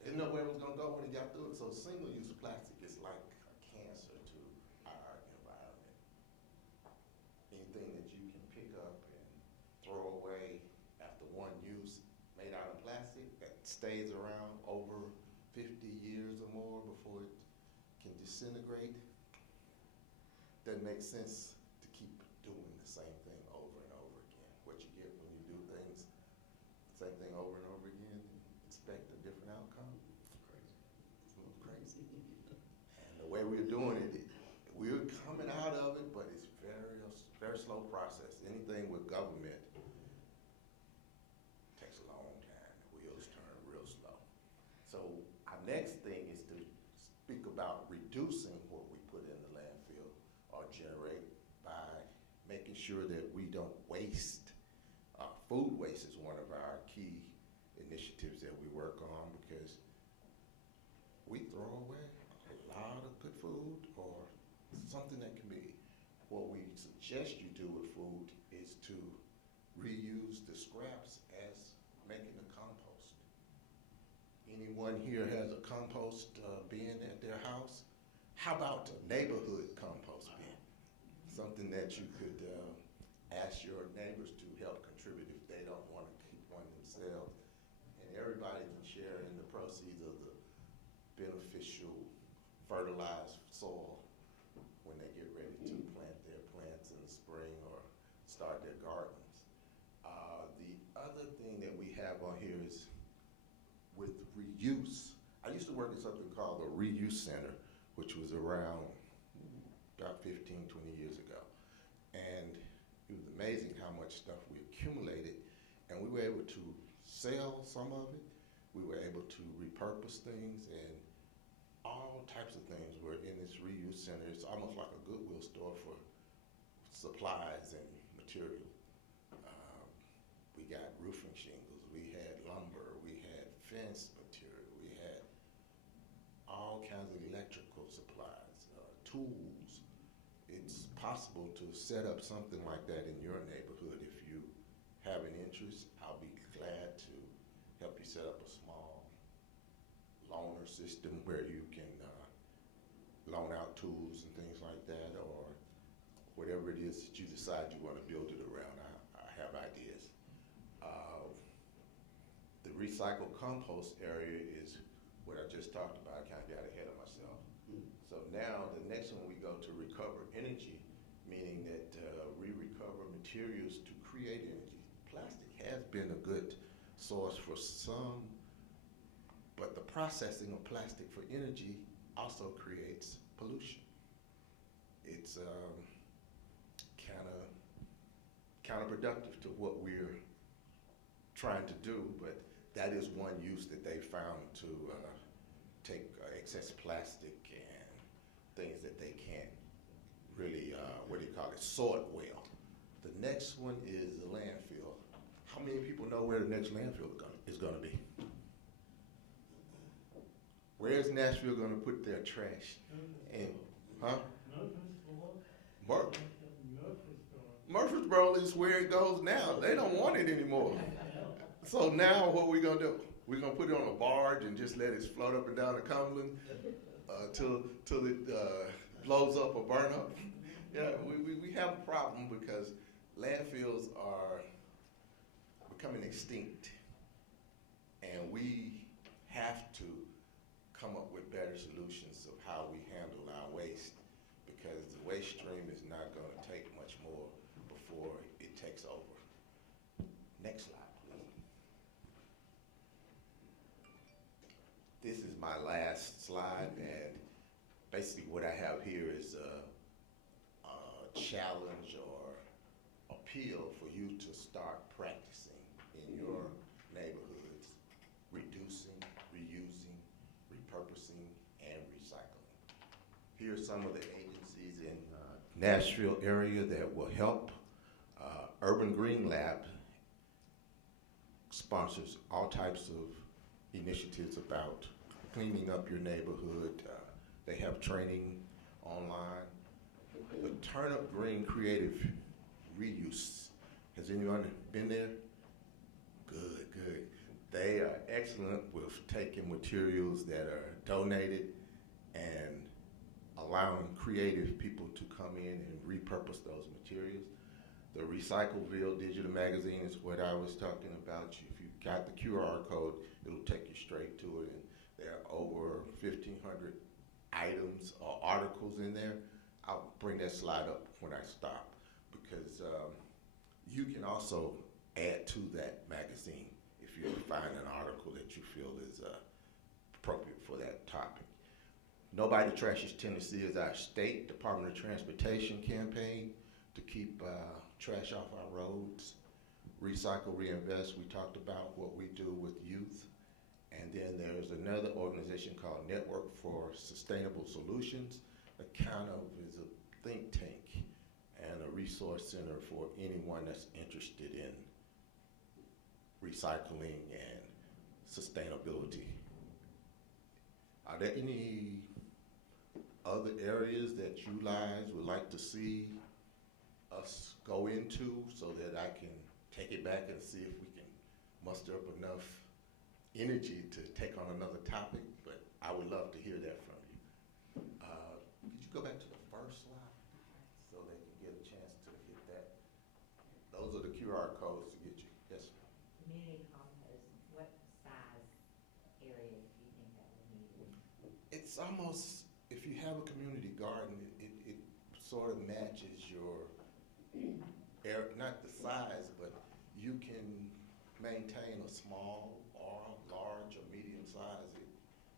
didn't know where it was going to go when it got through it. So single-use plastic is like a cancer to our environment. Anything that you can pick up and throw away after one use made out of plastic that stays around over 50 years or more before it can disintegrate, doesn't make sense to keep doing the same thing over and over again. What you get when you do things, same thing over and over again, and expect a different outcome. It's crazy. It's a little crazy. slow process. Anything with government takes a long time. The wheels turn real slow. So our next thing is to speak about reducing what we put in the landfill or generate by making sure that we don't waste. Food waste is one of our key initiatives that we work on because we throw away a lot of good food or something that can be. What we suggest you do with food is to reuse the scraps as making a compost. Anyone here has a compost bin at their house? How about a neighborhood compost bin? Something that you could ask your neighbors to help contribute if they don't want to keep one themselves. And everybody can share in the proceeds of the beneficial fertilized soil when they get ready to plant their plants in the spring or start their gardens. The other thing that we have on here is with reuse. I used to work at something called the Reuse Center, which was around about 15, 20 years ago. And it was amazing how much stuff we accumulated, and we were able to sell some of it. We were able to repurpose things, and all types of things were in this reuse center. It's almost like a Goodwill store for supplies and material. We got roofing shingles, we had lumber, we had fence material, we had all kinds of electrical supplies, tools. It's possible to set up something like that in your neighborhood. If you have an interest, I'll be glad to help you set up a small loaner system where you can loan out tools and things like that, or whatever it is that you decide you want to build it around. I have ideas. The recycled compost area is what I just talked about. I kind of got ahead of myself. So now the next one we go to recover energy, meaning that we recover materials to create energy. Plastic has been a good source for some, but the processing of plastic for energy also creates pollution. It's kind of counterproductive to what we're trying to do, but that is one use that they found to take excess plastic and things that they can't really, sort well. The next one is the landfill. How many people know where the next landfill is going to be? Where is Nashville going to put their trash? And, huh? Murfreesboro is where it goes now. They don't want it anymore. So now what we going to do? We're going to put it on a barge and just let it float up and down the Cumberland till it blows up or burn up. Yeah, we have a problem because landfills are becoming extinct, and we have to come up with better solutions of how we handle our waste, because the waste stream is not going to take much more before it takes over. Next slide, please. This is my last slide, and basically what I have here is a challenge or appeal for you to start practicing in your neighborhoods, reducing, reusing, repurposing, and recycling. Here are some of the agencies in Nashville area that will help. Urban Green Lab sponsors all types of initiatives about cleaning up your neighborhood. They have training online. The Turnip Green Creative Reuse. Has anyone been there? Good, good. They are excellent with taking materials that are donated and allowing creative people to come in and repurpose those materials. The Recycleville digital magazine is what I was talking about. If you've got the QR code, it'll take you straight to it. And there are over 1,500 items or articles in there. I'll bring that slide up when I stop, because you can also add to that magazine if you find an article that you feel is appropriate for that topic. Nobody Trashes Tennessee is our state Department of Transportation campaign. to keep trash off our roads. Recycle, reinvest, we talked about what we do with youth. And then there's another organization called Network for Sustainable Solutions. It kind of is a think tank and a resource center for anyone that's interested in recycling and sustainability. Are there any other areas that you guys would like to see us go into so that I can take it back and see if we can muster up enough energy to take on another topic? But I would love to hear that from you. Could you go back to the first slide so they can get a chance to hit that? Those are the QR codes to get you. Yes, ma'am. Community compost, what size area do you think that would need? It's almost, if you have a community garden, it sort of matches your area, not the size, but you can maintain a small or large or medium size.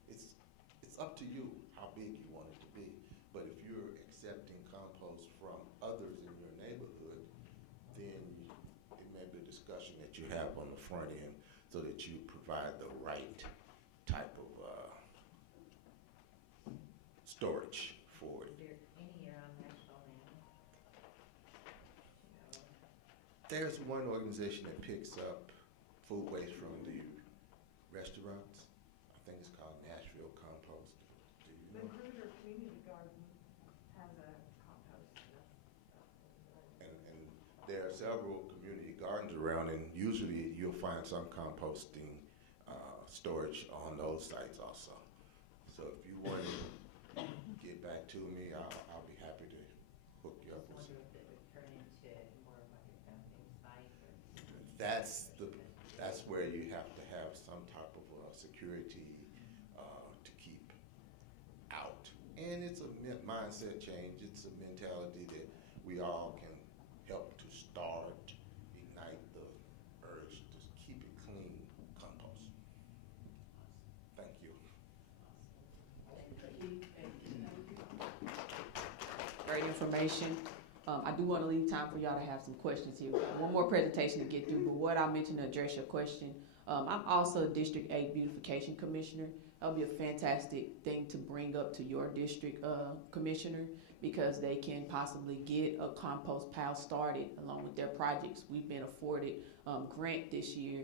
It's up to you how big you want it to be. But if you're accepting compost from others in your neighborhood, then it may be a discussion that you have on the front end so that you provide the right type of storage for it. Is there any around Nashville now? There's one organization that picks up food waste from the restaurants. I think it's called Nashville Compost. Do you know? Magruder Community Garden has a compost. And there are several community gardens around, and usually you'll find some composting storage on those sites also. So if you want to get back to me, I'll be happy to hook you up I with wonder some. if it would turn into more of like a dumping site or. That's where you have to have some type of security to keep out. And it's a mindset change. It's a mentality that we all can help to start, ignite the urge to keep it clean, compost. Thank you. Great information. I do want to leave time for y'all to have some questions here. One more presentation to get through, but what I mentioned to address your question, I'm also a District 8 Beautification Commissioner. That'll be a fantastic thing to bring up to your district commissioner, because they can possibly get a compost pile started along with their projects. We've been afforded grant this year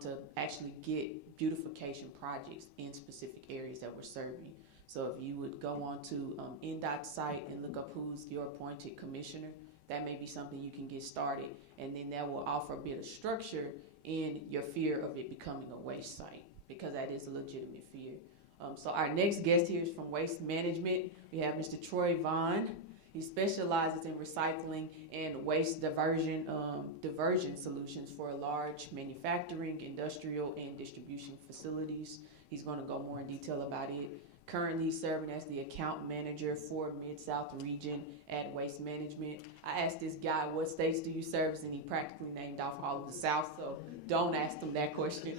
to actually get beautification projects in specific areas that we're serving. So if you would go on to NDOT's site and look up who's your appointed commissioner, that may be something you can get started, and then that will offer a bit of structure in your fear of it becoming a waste site, because that is a legitimate fear. So our next guest here is from Waste Management. We have Mr. Troy Vaughn. He specializes in recycling and waste diversion solutions for large manufacturing, industrial, and distribution facilities. He's going to go more in detail about it. Currently serving as the account manager for Mid-South region at Waste Management. I asked this guy, what states do you service? And he practically named off all of the South, so don't ask him that question.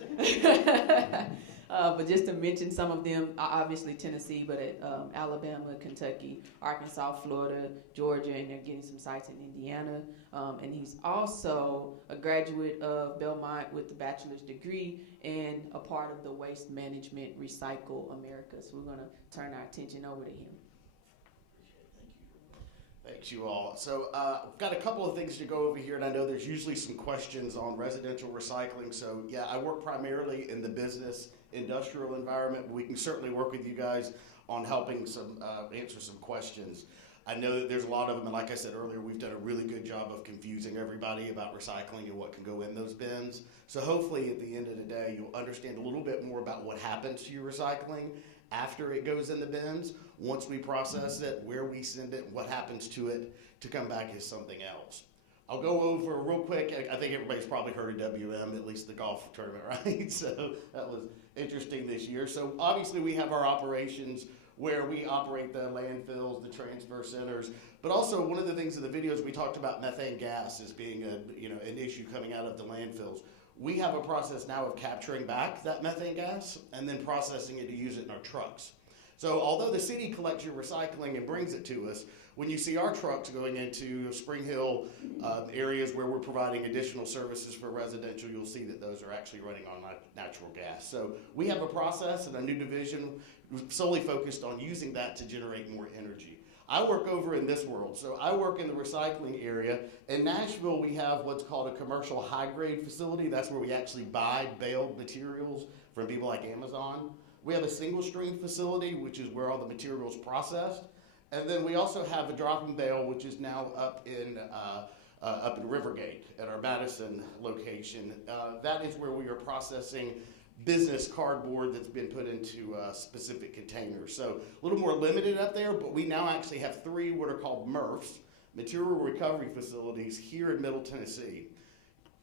But just to mention some of them, obviously Tennessee, but Alabama, Kentucky, Arkansas, Florida, Georgia, and they're getting some sites in Indiana. And he's also a graduate of Belmont with a bachelor's degree and a part of the Waste Management Recycle America. So we're going to turn our attention over to him. Thanks, you all. So I've got a couple of things to go over here, and I know there's usually some questions on residential recycling. So yeah, I work primarily in the business industrial environment, but we can certainly work with you guys on helping answer some questions. I know that there's a lot of them, and like I said earlier, we've done a really good job of confusing everybody about recycling and what can go in those bins. So hopefully at the end of the day, you'll understand a little bit more about what happens to your recycling after it goes in the bins, once we process it, where we send it, what happens to it to come back as something else. I'll go over real quick. I think everybody's probably heard of WM, at least the golf tournament, right? So that was interesting this year. So obviously we have our operations where we operate the landfills, the transfer centers, but also one of the things in the videos we talked about methane gas as being an issue coming out of the landfills. We have a process now of capturing back that methane gas and then processing it to use it in our trucks. So although the city collects your recycling and brings it to us, when you see our trucks going into Spring Hill areas where we're providing additional services for residential, you'll see that those are actually running on natural gas. So we have a process and a new division solely focused on using that to generate more energy. I work over in this world, so I work in the recycling area. In Nashville, we have what's called a commercial high-grade facility. That's where we actually buy baled materials from people like Amazon. We have a single-stream facility, which is where all the materials processed. And then we also have a drop and bale, which is now up in Rivergate at our Madison location. That is where we are processing business cardboard that's been put into specific containers. So a little more limited up there, but we now actually have 3 what are called MRFs, material recovery facilities, here in Middle Tennessee.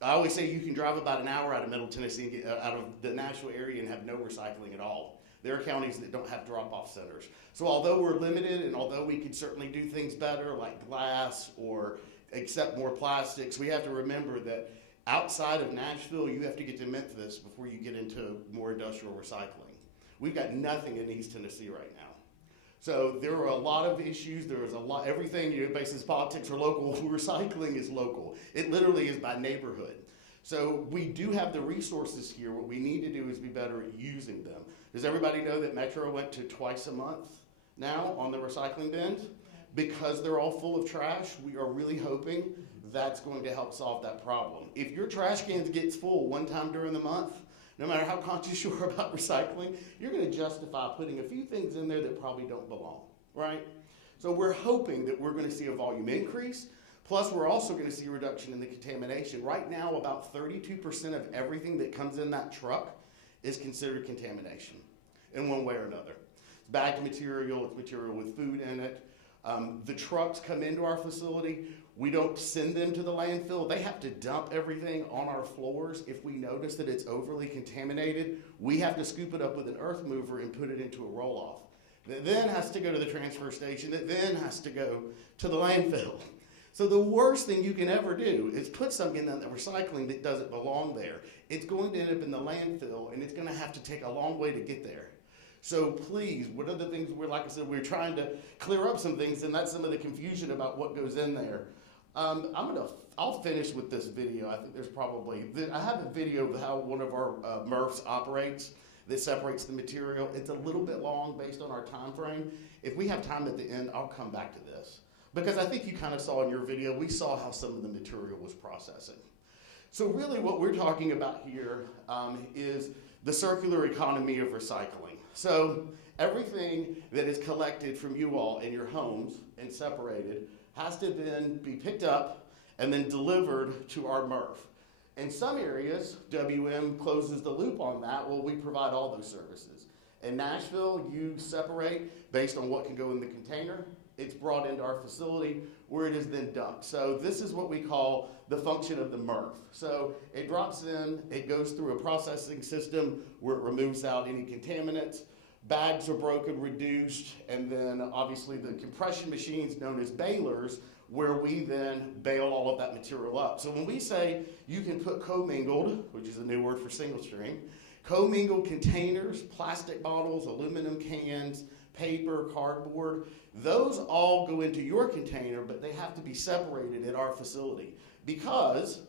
I always say you can drive about an hour out of Middle Tennessee and get out of the Nashville area and have no recycling at all. There are counties that don't have drop-off centers. So although we're limited and although we could certainly do things better like glass or accept more plastics, we have to remember that outside of Nashville, you have to get to Memphis before you get into more industrial recycling. We've got nothing in East Tennessee right now. So there are a lot of issues. There is a lot, everything, basis politics are local, recycling is local. It literally is by neighborhood. So we do have the resources here. What we need to do is be better at using them. Does everybody know that Metro went to twice a month now on the recycling bins? Because they're all full of trash, we are really hoping that's going to help solve that problem. If your trash cans gets full one time during the month, no matter how conscious you are about recycling, you're going to justify putting a few things in there that probably don't belong, right? So we're hoping that we're going to see a volume increase, plus we're also going to see a reduction in the contamination. Right now, about 32% of everything that comes in that truck is considered contamination in one way or another. It's bagged material, it's material with food in it. The trucks come into our facility. We don't send them to the landfill. They have to dump everything on our floors. If we notice that it's overly contaminated, we have to scoop it up with an earth mover and put it into a roll-off. That then has to go to the transfer station, that then has to go to the landfill. So the worst thing you can ever do is put something in the recycling that doesn't belong there. It's going to end up in the landfill, and it's going to have to take a long way to get there. So please, what are the things like I said, we're trying to clear up some things, and that's some of the confusion about what goes in there. I'll finish with this video. I think I have a video of how one of our MRFs operates that separates the material. It's a little bit long based on our time frame. If we have time at the end, I'll come back to this. Because I think you kind of saw in your video, we saw how some of the material was processing. So really what we're talking about here is the circular economy of recycling. So everything that is collected from you all in your homes and separated has to then be picked up and then delivered to our MRF. In some areas, WM closes the loop on that. Well, we provide all those services. In Nashville, you separate based on what can go in the container. It's brought into our facility where it is then dumped. So this is what we call the function of the MRF. So it drops in, it goes through a processing system where it removes out any contaminants. Bags are broken, reduced, and then obviously the compression machines known as balers, where we then bale all of that material up. So when we say you can put commingled, which is a new word for single stream, commingled containers, plastic bottles, aluminum cans, paper, cardboard, those all go into your container, but they have to be separated at our facility because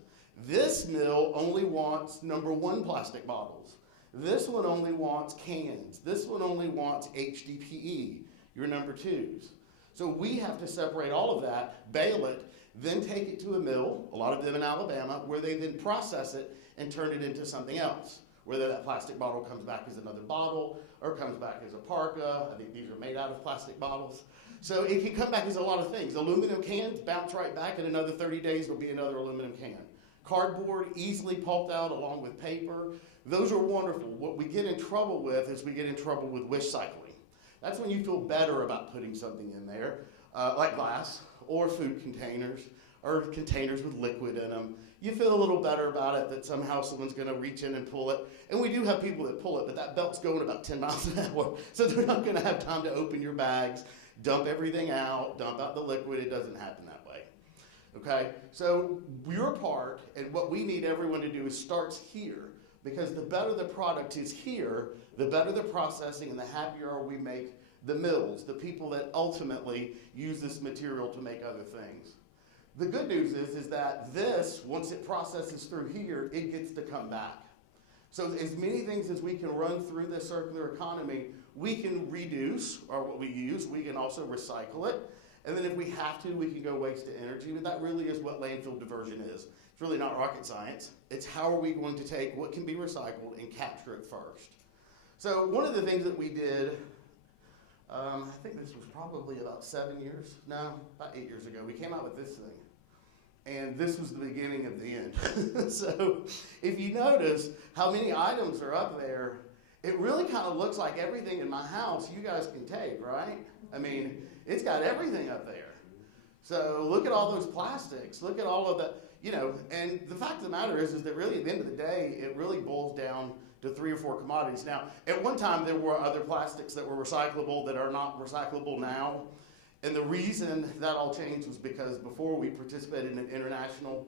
this mill only wants number 1 plastic bottles. This one only wants cans. This one only wants HDPE, your number 2s. So we have to separate all of that, bale it, then take it to a mill, a lot of them in Alabama, where they then process it and turn it into something else. Whether that plastic bottle comes back as another bottle or comes back as a parka. I think these are made out of plastic bottles. So it can come back as a lot of things. Aluminum cans bounce right back. In another 30 days, there'll be another aluminum can. Cardboard, easily pulped out along with paper. Those are wonderful. What we get in trouble with is we get in trouble with wish cycling. That's when you feel better about putting something in there, like glass or food containers or containers with liquid in them. You feel a little better about it that somehow someone's going to reach in and pull it. And we do have people that pull it, but that belt's going about 10 miles an hour. So they're not going to have time to open your bags, dump everything out, dump out the liquid. It doesn't happen that way. Okay? So your part and what we need everyone to do is starts here. Because the better the product is here, the better the processing and the happier we make the mills, the people that ultimately use this material to make other things. The good news is that this, once it processes through here, it gets to come back. So as many things as we can run through this circular economy, we can reduce, or what we use, we can also recycle it. And then if we have to, we can go waste to energy. But that really is what landfill diversion is. It's really not rocket science. It's how are we going to take what can be recycled and capture it first. So one of the things that we did, I think this was probably about 7 years, no, about 8 years ago, we came out with this thing. And this was the beginning of the end. So if you notice how many items are up there, it really kind of looks like everything in my house you guys can take, right? I mean, it's got everything up there. So look at all those plastics. Look at all of that, you know, and the fact of the matter is that really at the end of the day, it really boils down to 3 or 4 commodities. Now, at one time there were other plastics that were recyclable that are not recyclable now. And the reason that all changed was because before we participated in an international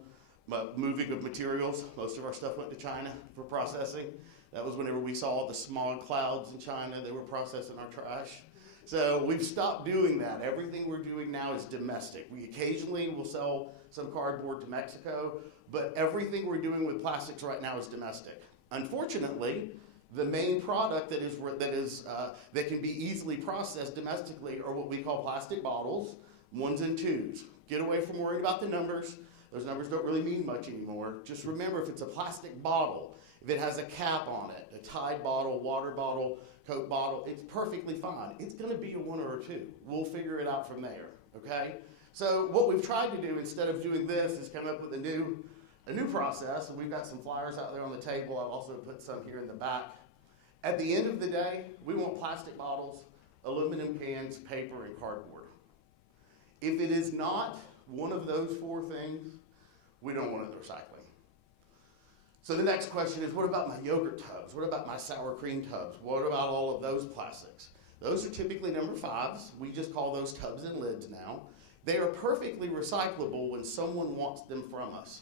moving of materials, most of our stuff went to China for processing. That was whenever we saw the smog clouds in China, they were processing our trash. So we've stopped doing that. Everything we're doing now is domestic. We occasionally will sell some cardboard to Mexico, but everything we're doing with plastics right now is domestic. Unfortunately, the main product that can be easily processed domestically are what we call plastic bottles, 1s and 2s. Get away from worrying about the numbers. Those numbers don't really mean much anymore. Just remember, if it's a plastic bottle, if it has a cap on it, a Tide bottle, water bottle, Coke bottle, it's perfectly fine. It's going to be a 1 or a 2. We'll figure it out from there, okay? So what we've tried to do instead of doing this is come up with a new process, and we've got some flyers out there on the table. I've also put some here in the back. At the end of the day, we want plastic bottles, aluminum cans, paper, and cardboard. If it is not one of those 4 things, we don't want it recycling. So the next question is, what about my yogurt tubs? What about my sour cream tubs? What about all of those plastics? Those are typically number 5s. We just call those tubs and lids now. They are perfectly recyclable when someone wants them from us.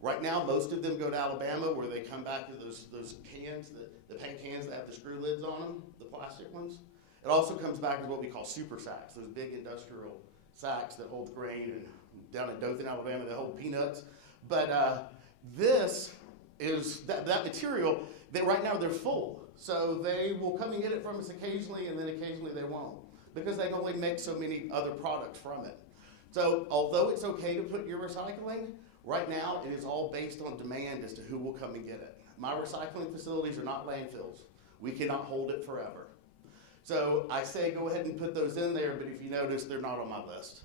Right now, most of them go to Alabama, where they come back to those cans, the paint cans that have the screw lids on them, the plastic ones. It also comes back as what we call super sacks, those big industrial sacks that hold grain, and down in Dothan, Alabama, they hold peanuts. But this is that material that right now they're full. So they will come and get it from us occasionally, and then occasionally they won't, because they can only make so many other products from it. So although it's okay to put your recycling, right now it is all based on demand as to who will come and get it. My recycling facilities are not landfills. We cannot hold it forever. So I say go ahead and put those in there, but if you notice, they're not on my list.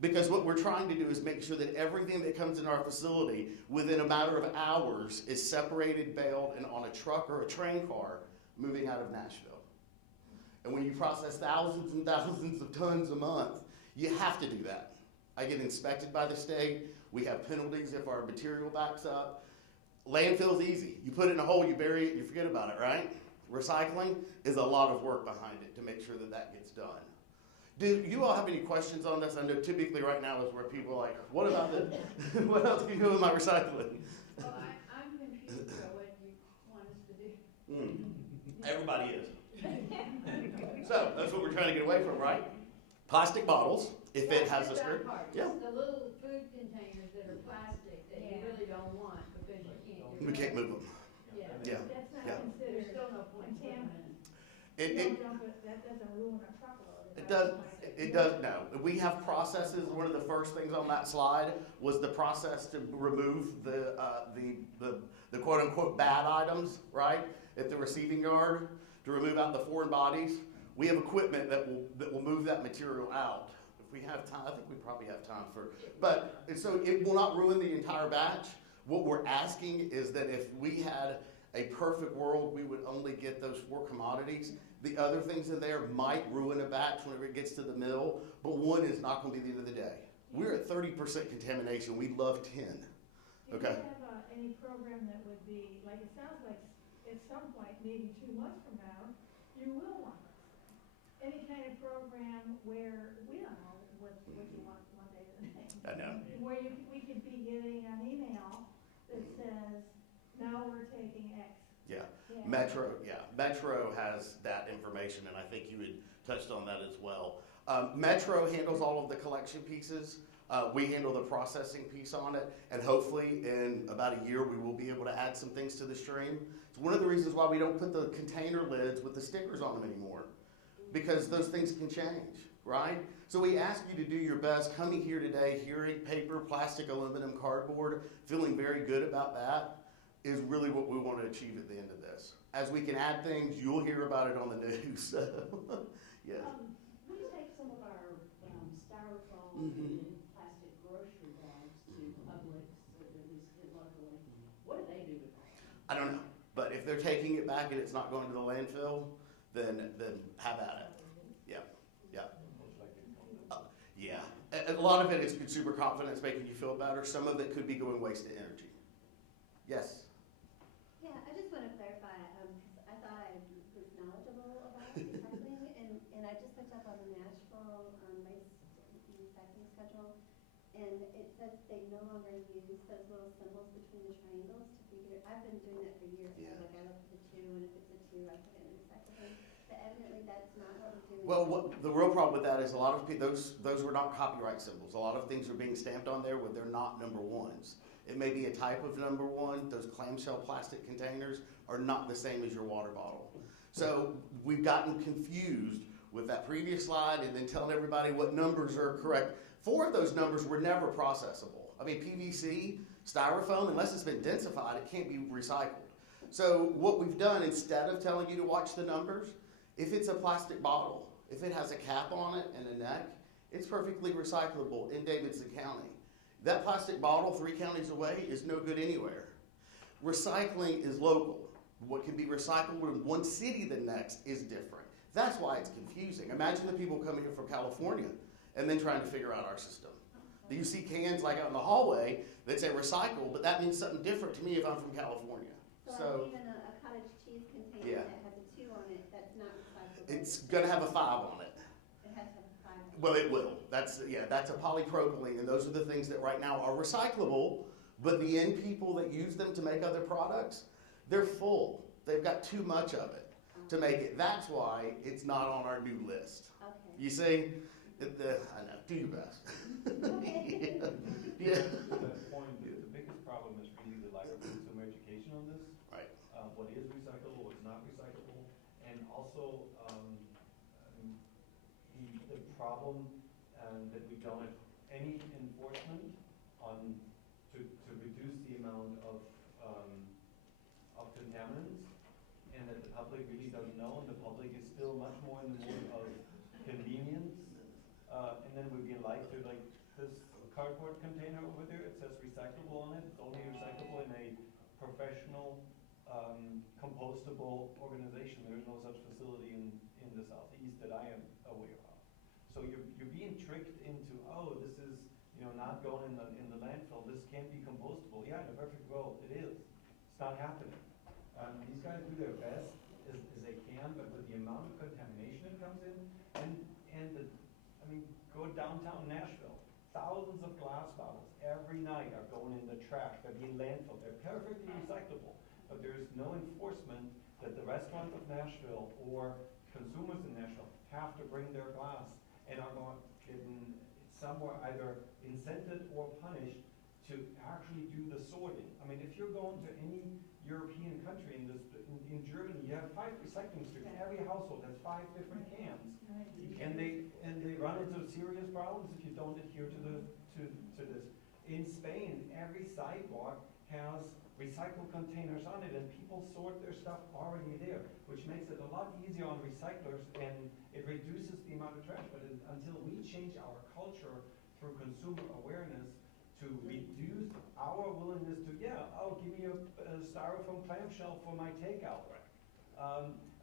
Because what we're trying to do is make sure that everything that comes in our facility within a matter of hours is separated, baled, and on a truck or a train car moving out of Nashville. And when you process thousands and thousands of tons a month, you have to do that. I get inspected by the state. We have penalties if our material backs up. Landfill's easy. You put it in a hole, you bury it, and you forget about it, right? Recycling is a lot of work behind it to make sure that that gets done. Do you all have any questions on this? I know typically right now is where people are like, what about the, what else can you do with my recycling? Well, I'm confused about what you want us to do. Everybody is. So that's what we're trying to get away from, right? Plastic bottles, if it has a screw. Yeah. The little food containers that are plastic that you really don't want because you can't get We can't move them. Yeah. Yeah. That's not Yeah. considered still no contaminant. That doesn't ruin a truckload. It does, no. We have processes. One of the first things on that slide was the process to remove the quote unquote bad items, right? At the receiving yard, to remove out the foreign bodies. We have equipment that will move that material out. If we have time, I think we probably have time for, but so it will not ruin the entire batch. What we're asking is that if we had a perfect world, we would only get those 4 commodities. The other things in there might ruin a batch whenever it gets to the mill, but one is not going to be the end of the day. We're at 30% contamination. We'd love 10. Okay. Do you have any program that would be, like it sounds like at some point, maybe 2 months from now, you will want this. Any kind of program where, we don't know what you want one day to the next. I know. Where we could be getting an email that says, now we're taking X. Yeah. Metro has that information, and I think you would touched on that as well. Metro handles all of the collection pieces. We handle the processing piece on it, and hopefully in about a year we will be able to add some things to the stream. It's one of the reasons why we don't put the container lids with the stickers on them anymore, because those things can change, right? So we ask you to do your best. Coming here today, hearing paper, plastic, aluminum, cardboard, feeling very good about that is really what we want to achieve at the end of this. As we can add things, you'll hear about it on the news. So, yeah. We take some of our styrofoam and plastic grocery bags to Publix, at least locally. What do they do with that? I don't know, but if they're taking it back and it's not going to the landfill, then have at it. Yeah, yeah. Yeah, a lot of it is consumer confidence, making you feel better. Some of it could be going wasted energy. Yes? Yeah, I just want to clarify, because I thought I was knowledgeable about recycling, and I just looked up on the Nashville waste recycling schedule, and it says they no longer use those little symbols between the triangles to figure. I've been doing that for years. Yeah. So like I look for the 2, and if it's a 2, I put it in the recycle bin. But evidently that's not what we're doing. Well, the real problem with that is a lot of people, those were not copyright symbols. A lot of things are being stamped on there where they're not number ones. It may be a type of number one. Those clamshell plastic containers are not the same as your water bottle. So we've gotten confused with that previous slide and then telling everybody what numbers are correct. 4 of those numbers were never processable. I mean, PVC, styrofoam, unless it's been densified, it can't be recycled. So what we've done, instead of telling you to watch the numbers, if it's a plastic bottle, if it has a cap on it and a neck, it's perfectly recyclable in Davidson County. That plastic bottle 3 counties away is no good anywhere. Recycling is local. What can be recycled in one city the next is different. That's why it's confusing. Imagine the people coming here from California and then trying to figure out our system. You see cans like out in the hallway that say recycle, but that means something different to me if I'm from California. So even a cottage cheese container that has a 2 on it, that's not recyclable. It's going to have a 5 on it. It has to have a 5. Well, it will. That's a polypropylene, and those are the things that right now are recyclable, but the end people that use them to make other products, they're full. They've got too much of it to make it. That's why it's not on our new list. Okay. You see? I know. Do your best. Yeah. To that point, the biggest problem is really the lack of consumer education on this. Right. What is recyclable, what's not recyclable, and also the problem that we don't have any enforcement on to reduce the amount of contaminants, and that the public really doesn't know, and the public is still much more in the mood of convenience. And then we'd be like to this cardboard container over there, it says recyclable on it. It's only recyclable in a professional, compostable organization. There is no such facility in the Southeast that I am aware of. So you're being tricked into, oh, this is not going in the landfill. This can't be compostable. Yeah, in a perfect world, it is. It's not happening. These guys do their best as they can, but with the amount of contamination that comes in, go downtown Nashville, thousands of glass bottles every night are going in the trash. They're being landfilled. They're perfectly recyclable, but there is no enforcement that the restaurants of Nashville or consumers in Nashville have to bring their glass and are going getting somewhere either incented or punished to actually do the sorting. I mean, if you're going to any European country in Germany, you have 5 recycling streams. Every household has 5 different cans, and they run into serious problems if you don't adhere to this. In Spain, every sidewalk has recycle containers on it, and people sort their stuff already there, which makes it a lot easier on recyclers, and it reduces the amount of trash. But until we change our culture through consumer awareness to reduce our willingness to, give me a styrofoam clamshell for my takeout.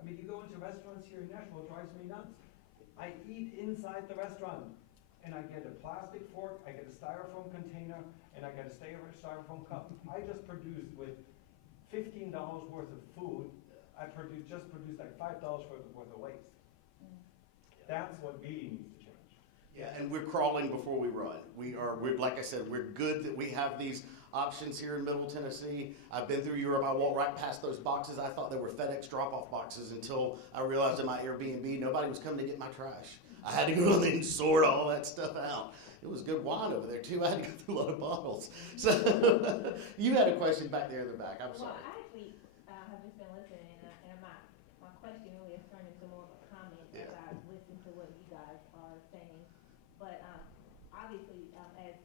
You go into restaurants here in Nashville, it drives me nuts. I eat inside the restaurant, and I get a plastic fork, I get a styrofoam container, and I get a styrofoam cup. I just produced with $15 worth of food, I just produced like $5 worth of waste. That's what really needs to change. Yeah, and we're crawling before we run. We're like I said, we're good that we have these options here in Middle Tennessee. I've been through Europe. I walked right past those boxes. I thought they were FedEx drop-off boxes until I realized in my Airbnb nobody was coming to get my trash. I had to go in and sort all that stuff out. It was good wine over there too. I had to go through a lot of bottles. So you had a question back there in the back. I'm sorry. Well, I actually have just been listening, and my question really has turned into more of a comment as I've listened to what you guys are saying. But obviously, as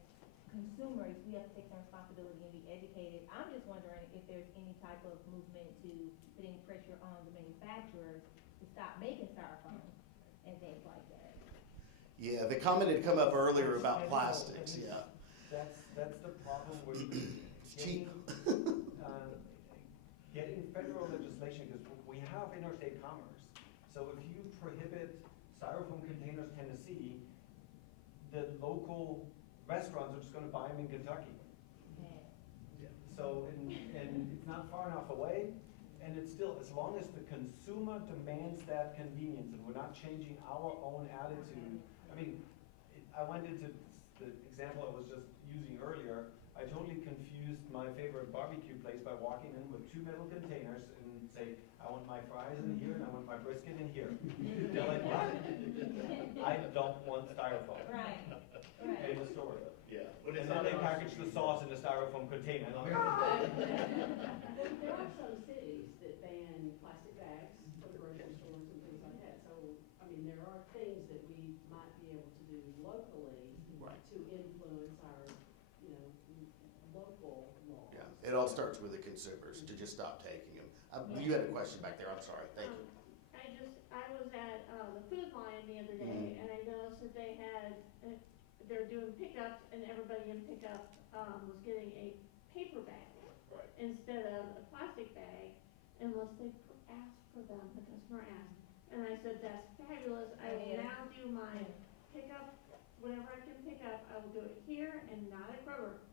consumers, we have to take some responsibility and be educated. I'm just wondering if there's any type of movement to put any pressure on the manufacturers to stop making styrofoam and things like that. Yeah, the comment had come up earlier about plastics. Yeah, That's the problem with it's cheap. Getting federal legislation, because we have interstate commerce. So if you prohibit styrofoam containers in Tennessee, the local restaurants are just going to buy them in Kentucky. So, and it's not far enough away, and it's still, as long as the consumer demands that convenience, and we're not changing our own attitude. I mean, I went into the example I was just using earlier. I totally confused my favorite barbecue place by walking in with two metal containers and say, I want my fries in here and I want my brisket in here. They're like, what? I don't want styrofoam. Right. In the store. Yeah. And then they package the sauce in a styrofoam container. And I'm like, there are some cities that ban plastic bags for the grocery stores and things like that. So, I mean, there are things that we might be able to do locally to influence our, local laws. Yeah, it all starts with the consumers to just stop taking them. You had a question back there. I'm sorry. Thank you. I was at the Food Lion the other day, and I noticed that they had, they're doing pickups, and everybody in pickup was getting a paper bag instead of a plastic bag, unless they asked for them, the customer asked. And I said, that's fabulous. I will now do my pickup, whatever I can pick up, I will do it here and not at Kroger.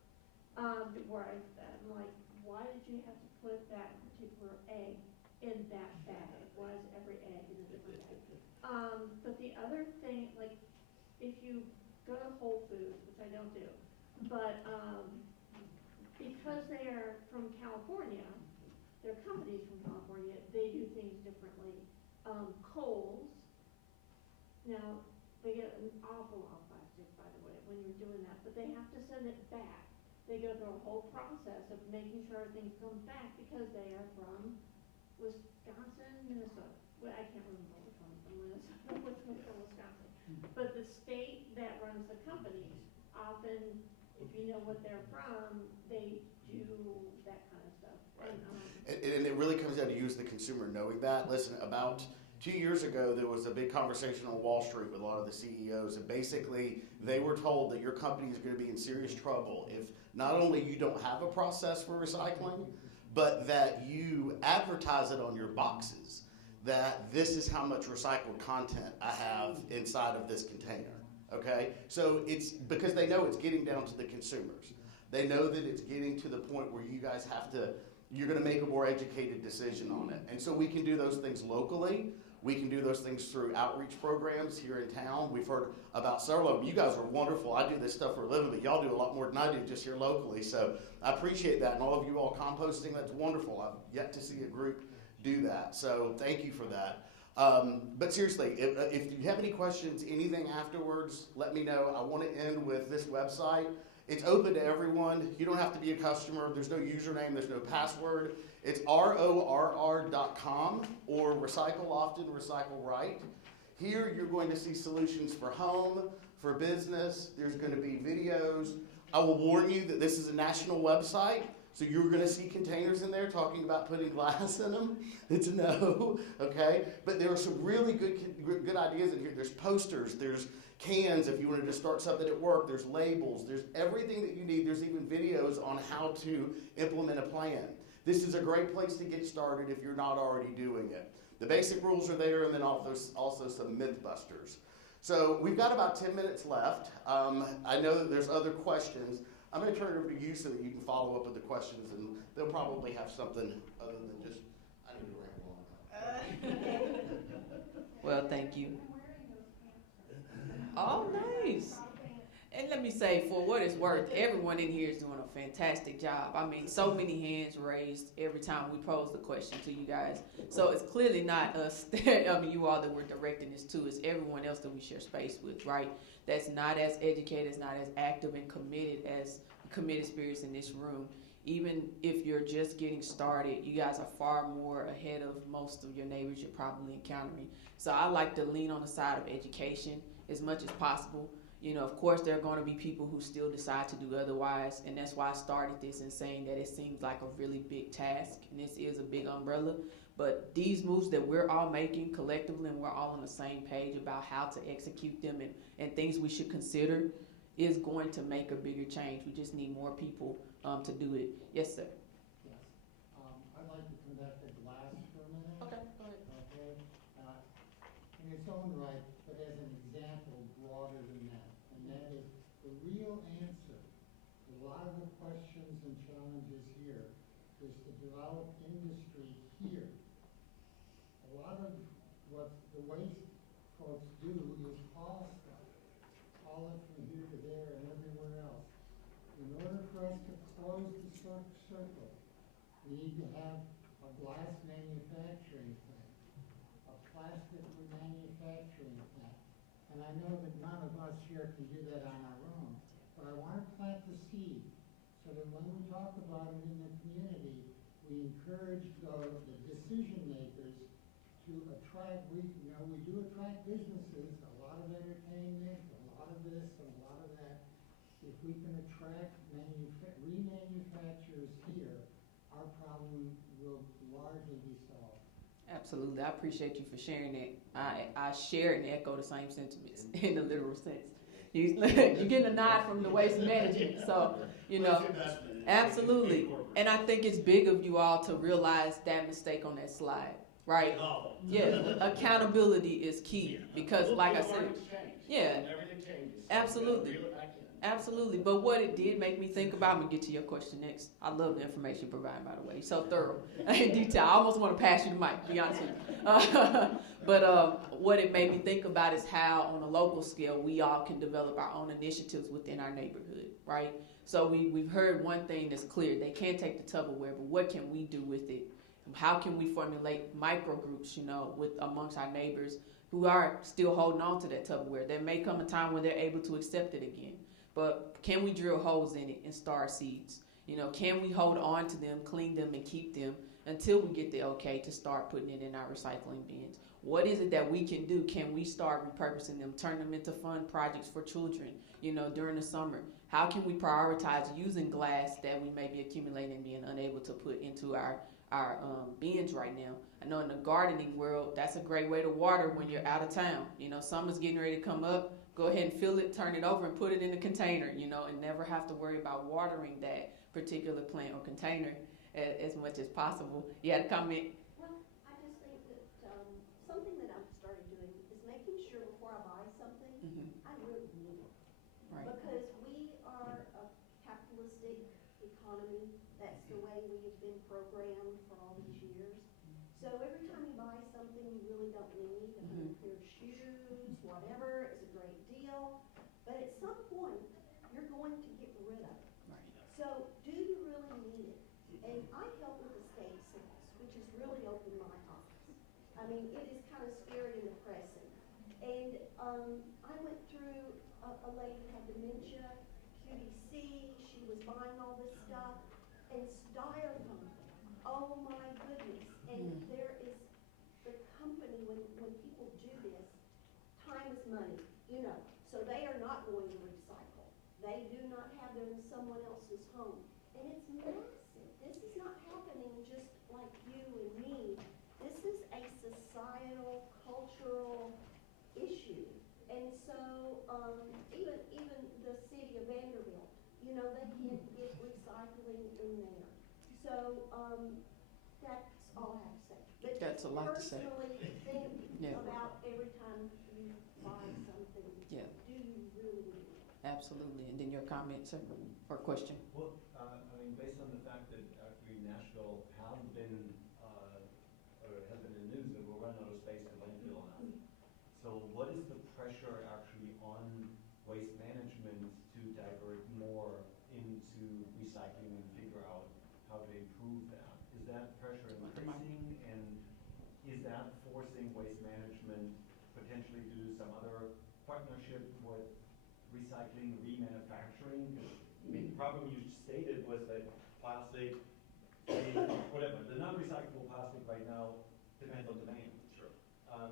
I'm like, why did you have to put that particular egg in that bag? Why is every egg in a different bag? But the other thing, like, if you go to Whole Foods, which I don't do, but because they are from California, they're companies from California, they do things differently. Kohl's, now, they get an awful lot of plastic, by the way, when you're doing that, but they have to send it back. They go through a whole process of making sure things come back because they are from Wisconsin, Minnesota. Well, I can't remember which one from Minnesota, which one's from Wisconsin. But the state that runs the companies, often, if you know what they're from, they do that kind of stuff. Right. And it really comes down to you as the consumer knowing that. Listen, about 2 years ago, there was a big conversation on Wall Street with a lot of the CEOs, and basically they were told that your company is going to be in serious trouble if not only you don't have a process for recycling, but that you advertise it on your boxes, that this is how much recycled content I have inside of this container. Okay? So it's because they know it's getting down to the consumers. They know that it's getting to the point where you guys have to, you're going to make a more educated decision on it. And so we can do those things locally. We can do those things through outreach programs here in town. We've heard about several of them. You guys are wonderful. I do this stuff for a living, but y'all do a lot more than I do just here locally. So I appreciate that. And all of you all composting, that's wonderful. I've yet to see a group do that. So thank you for that. But seriously, if you have any questions, anything afterwards, let me know. I want to end with this website. It's open to everyone. You don't have to be a customer. There's no username. There's no password. It's RORR.com or Recycle Often, Recycle Right. Here you're going to see solutions for home, for business. There's going to be videos. I will warn you that this is a national website, so you're going to see containers in there talking about putting glass in them. It's a no, okay? But there are some really good ideas in here. There's posters. There's cans if you wanted to start something at work. There's labels. There's everything that you need. There's even videos on how to implement a plan. This is a great place to get started if you're not already doing it. The basic rules are there, and then also some myth busters. So we've got about 10 minutes left. I know that there's other questions. I'm going to turn it over to you so that you can follow up with the questions, and they'll probably have something other than just, I need to ramble on. Well, thank you. Oh, nice. And let me say, for what it's worth, everyone in here is doing a fantastic job. I mean, so many hands raised every time we pose the question to you guys. So it's clearly not us, I mean, you all that we're directing this to. It's everyone else that we share space with, right? That's not as educated, not as active and committed as committed spirits in this room. Even if you're just getting started, you guys are far more ahead of most of your neighbors you're probably encountering. So I like to lean on the side of education as much as possible. You know, of course, there are going to be people who still decide to do otherwise, and that's why I started this in saying that it seems like a really big task, and this is a big umbrella. But these moves that we're all making collectively, and we're all on the same page about how to execute them and things we should consider, is going to make a bigger change. We just need more people to do it. Yes, sir. Yes. I'd like to come back to glass for a minute. Okay, go ahead. Okay. In its own right, but as an example broader than that. And that is the real answer to a lot of the questions and challenges here is to develop industry here. A lot of what the waste folks do is haul stuff. Haul it from here to there and everywhere else. In order for us to close the circle, we need to have a glass manufacturing plant, a plastic manufacturing plant. And I know that none of us here can do that on our own, but I want to plant the seed so that when we talk about it in the community, we encourage the decision makers to attract, we do attract businesses, a lot of entertainment, a lot of this and a lot of that. If we can attract remanufacturers here, our problem will largely be solved. Absolutely. I appreciate you for sharing that. I share and echo the same sentiments in the literal sense. You're getting a nod from the waste management. So, you know, absolutely. And I think it's big of you all to realize that mistake on that slide, right? Yeah, accountability is key because, like I said, yeah, absolutely. Absolutely, but what it did make me think about, I'm going to get to your question next. I love the information you provide, by the way. So thorough in detail. I almost want to pass you the mic, to be honest with you. But what it made me think about is how, on a local scale, we all can develop our own initiatives within our neighborhood, right? So we've heard one thing that's clear. They can't take the Tupperware, but what can we do with it? How can we formulate micro groups, you know, amongst our neighbors who are still holding on to that Tupperware? There may come a time when they're able to accept it again. But can we drill holes in it and start seeds? You know, can we hold on to them, clean them, and keep them until we get the okay to start putting it in our recycling bins? What is it that we can do? Can we start repurposing them, turn them into fun projects for children, you know, during the summer? How can we prioritize using glass that we may be accumulating and being unable to put into our bins right now? I know in the gardening world, that's a great way to water when you're out of town. You know, summer's getting ready to come up. Go ahead and fill it, turn it over, and put it in a container, you know, and never have to worry about watering that particular plant or container as much as possible. You had a comment? Well, I just think that something that I've started doing is making sure before I buy something, I really need it. Right. Because we are a capitalistic economy. That's the way we have been programmed for all these years. So every time you buy something you really don't need, a new pair of shoes, whatever, is a great deal. But at some point, you're going to get rid of it. Right. So do you really need it? And I help with estate sales, which has really opened my eyes. I mean, it is kind of scary and depressing. And I went through a lady who had dementia, QDC, she was buying all this stuff, and styrofoam. Oh my goodness. And there is the company, when people do this, time is money, you know. So they are not going to recycle. They do not have them in someone else's home. And it's massive. This is not happening just like you and me. This is a societal, cultural issue. And so even the city of Vanderbilt, you know, they can't get recycling in there. So that's all I have to say. But That's a lot to say. personally think about every time you buy something. Yeah. Do you really need it? Absolutely. And then your comment, sir, or question? Well, I mean, based on the fact that actually Nashville has been in the news that we're running out of space in landfill now. So what is the pressure actually on recycling and figure out how to improve that. Is that pressure increasing, and is that forcing waste management potentially to do some other partnership with recycling, remanufacturing? Because I mean, the problem you stated was that plastic, whatever, the non-recyclable plastic right now depends on demand. Sure. Are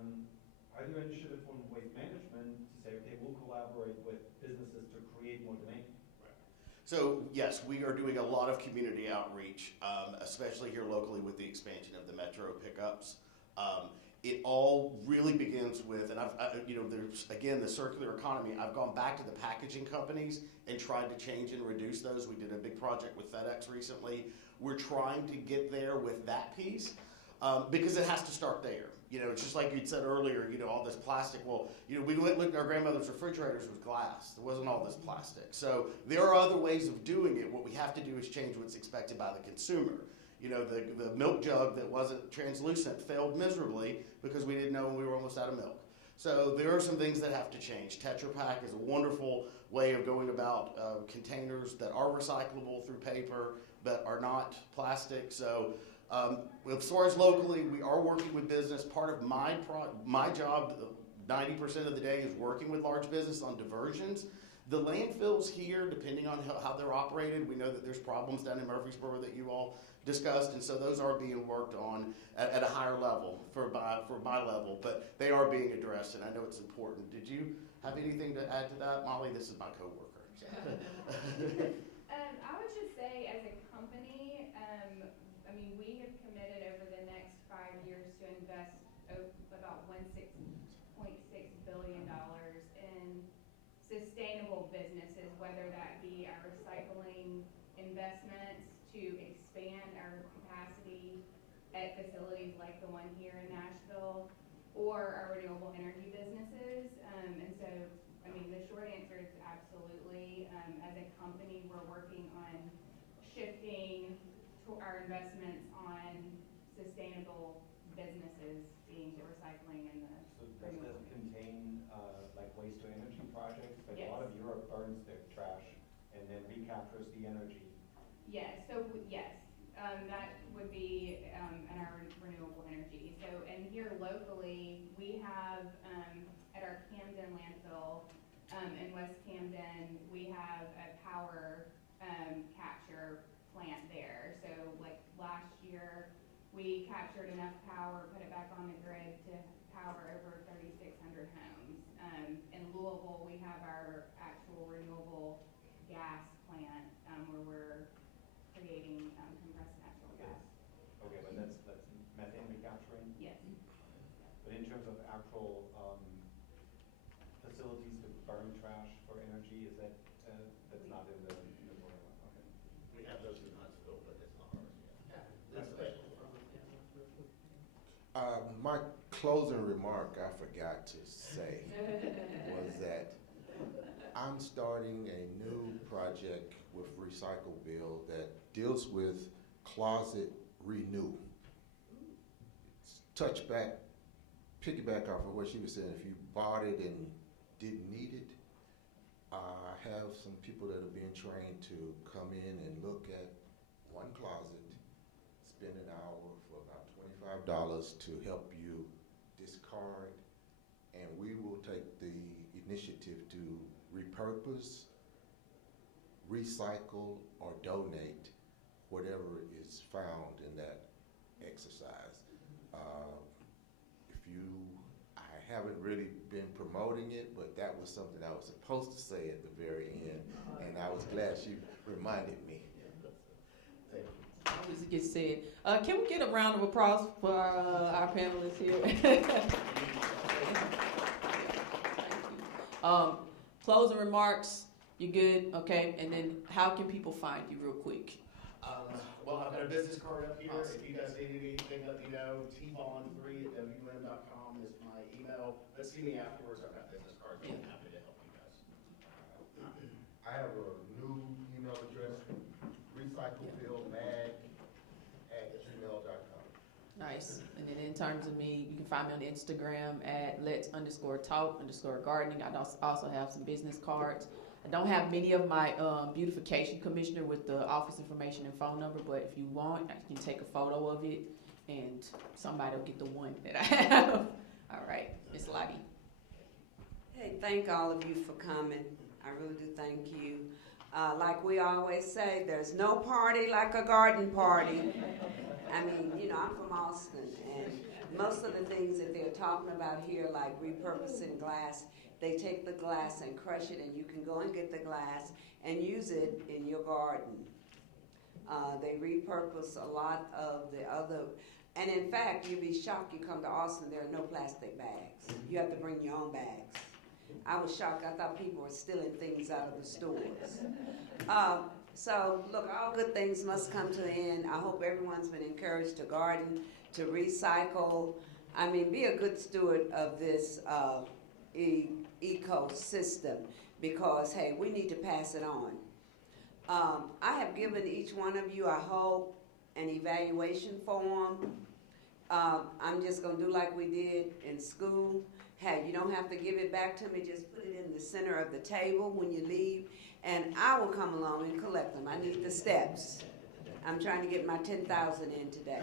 there initiatives from waste management to say, okay, we'll collaborate with businesses to create more demand? So yes, we are doing a lot of community outreach, especially here locally with the expansion of the Metro pickups. It all really begins with, and there's again the circular economy. I've gone back to the packaging companies and tried to change and reduce those. We did a big project with FedEx recently. We're trying to get there with that piece because it has to start there. It's just like you'd said earlier, all this plastic. Well, we looked at our grandmother's refrigerators with glass. There wasn't all this plastic. So there are other ways of doing it. What we have to do is change what's expected by the consumer. The milk jug that wasn't translucent failed miserably because we didn't know when we were almost out of milk. So there are some things that have to change. Tetra Pak is a wonderful way of going about containers that are recyclable through paper but are not plastic. So as far as locally, we are working with business. Part of my job, 90% of the day, is working with large business on diversions. The landfills here, depending on how they're operated, we know that there's problems down in Murfreesboro that you all discussed, and so those are being worked on at a higher level for my level, but they are being addressed, and I know it's important. Did you have anything to add to that? Molly, this is my coworker. I would just say, as a company, we have committed over the next 5 years to invest about $1.6 billion in sustainable businesses, whether that be our recycling investments to expand our capacity at facilities like the one here in Nashville, or our renewable energy businesses. And so, the short answer is absolutely. As a company, we're working on shifting to our investments on sustainable businesses, being the recycling and the So does that contain like waste to energy projects? Like yes. A lot of Europe burns their trash and then recaptures the energy. Yes, so yes, that would be in our renewable energy. So, and here locally, we have at our Camden landfill in West Camden, we have a power capture plant there. So, like last year, we captured enough power, put it back on the grid to power over 3,600 homes. In Louisville, we have our actual renewable gas plant where we're creating compressed natural gas. Okay, but that's methane recapturing? Yes. But in terms of actual facilities to burn trash for energy, is that that's not in the program? Okay. We have those in Huntsville, but it's not ours yet. My closing remark I forgot to say was that I'm starting a new project with Recycleville that deals with closet renew. Piggyback off of what she was saying, if you bought it and didn't need it, I have some people that are being trained to come in and look at one closet, spend an hour for about $25 to help you discard, and we will take the initiative to repurpose, recycle, or donate whatever is found in that exercise. I haven't really been promoting it, but that was something I was supposed to say at the very end, and I was glad she reminded me. Always gets said. Can we get a round of applause for our panelists here? Closing remarks, you good? Okay, and then how can people find you real quick? Well, I've got a business card up here. Awesome. If you guys need anything, let me know. tvon3@wm.com is my email. Let's see me afterwards. I've got business cards. I'm happy to help you guys. I have a new email address, recyclefieldmag@gmail.com. Nice. And then in terms of me, you can find me on Instagram at let's_talk_gardening. I also have some business cards. I don't have many of my beautification commissioner with the office information and phone number, but if you want, I can take a photo of it and somebody will get the one that I have. All right, Ms. Lottie. Hey, thank all of you for coming. I really do thank you. Like we always say, there's no party like a garden party. I mean, you know, I'm from Austin, and most of the things that they're talking about here, like repurposing glass, they take the glass and crush it, and you can go and get the glass and use it in your garden. They repurpose a lot of the other, and in fact, you'd be shocked. You come to Austin, there are no plastic bags. You have to bring your own bags. I was shocked. I thought people were stealing things out of the stores. So, look, all good things must come to an end. I hope everyone's been encouraged to garden, to recycle. I mean, be a good steward of this ecosystem because, hey, we need to pass it on. I have given each one of you, I hope, an evaluation form. I'm just going to do like we did in school. Hey, you don't have to give it back to me. Just put it in the center of the table when you leave, and I will come along and collect them. I need the steps. I'm trying to get my 10,000 in today.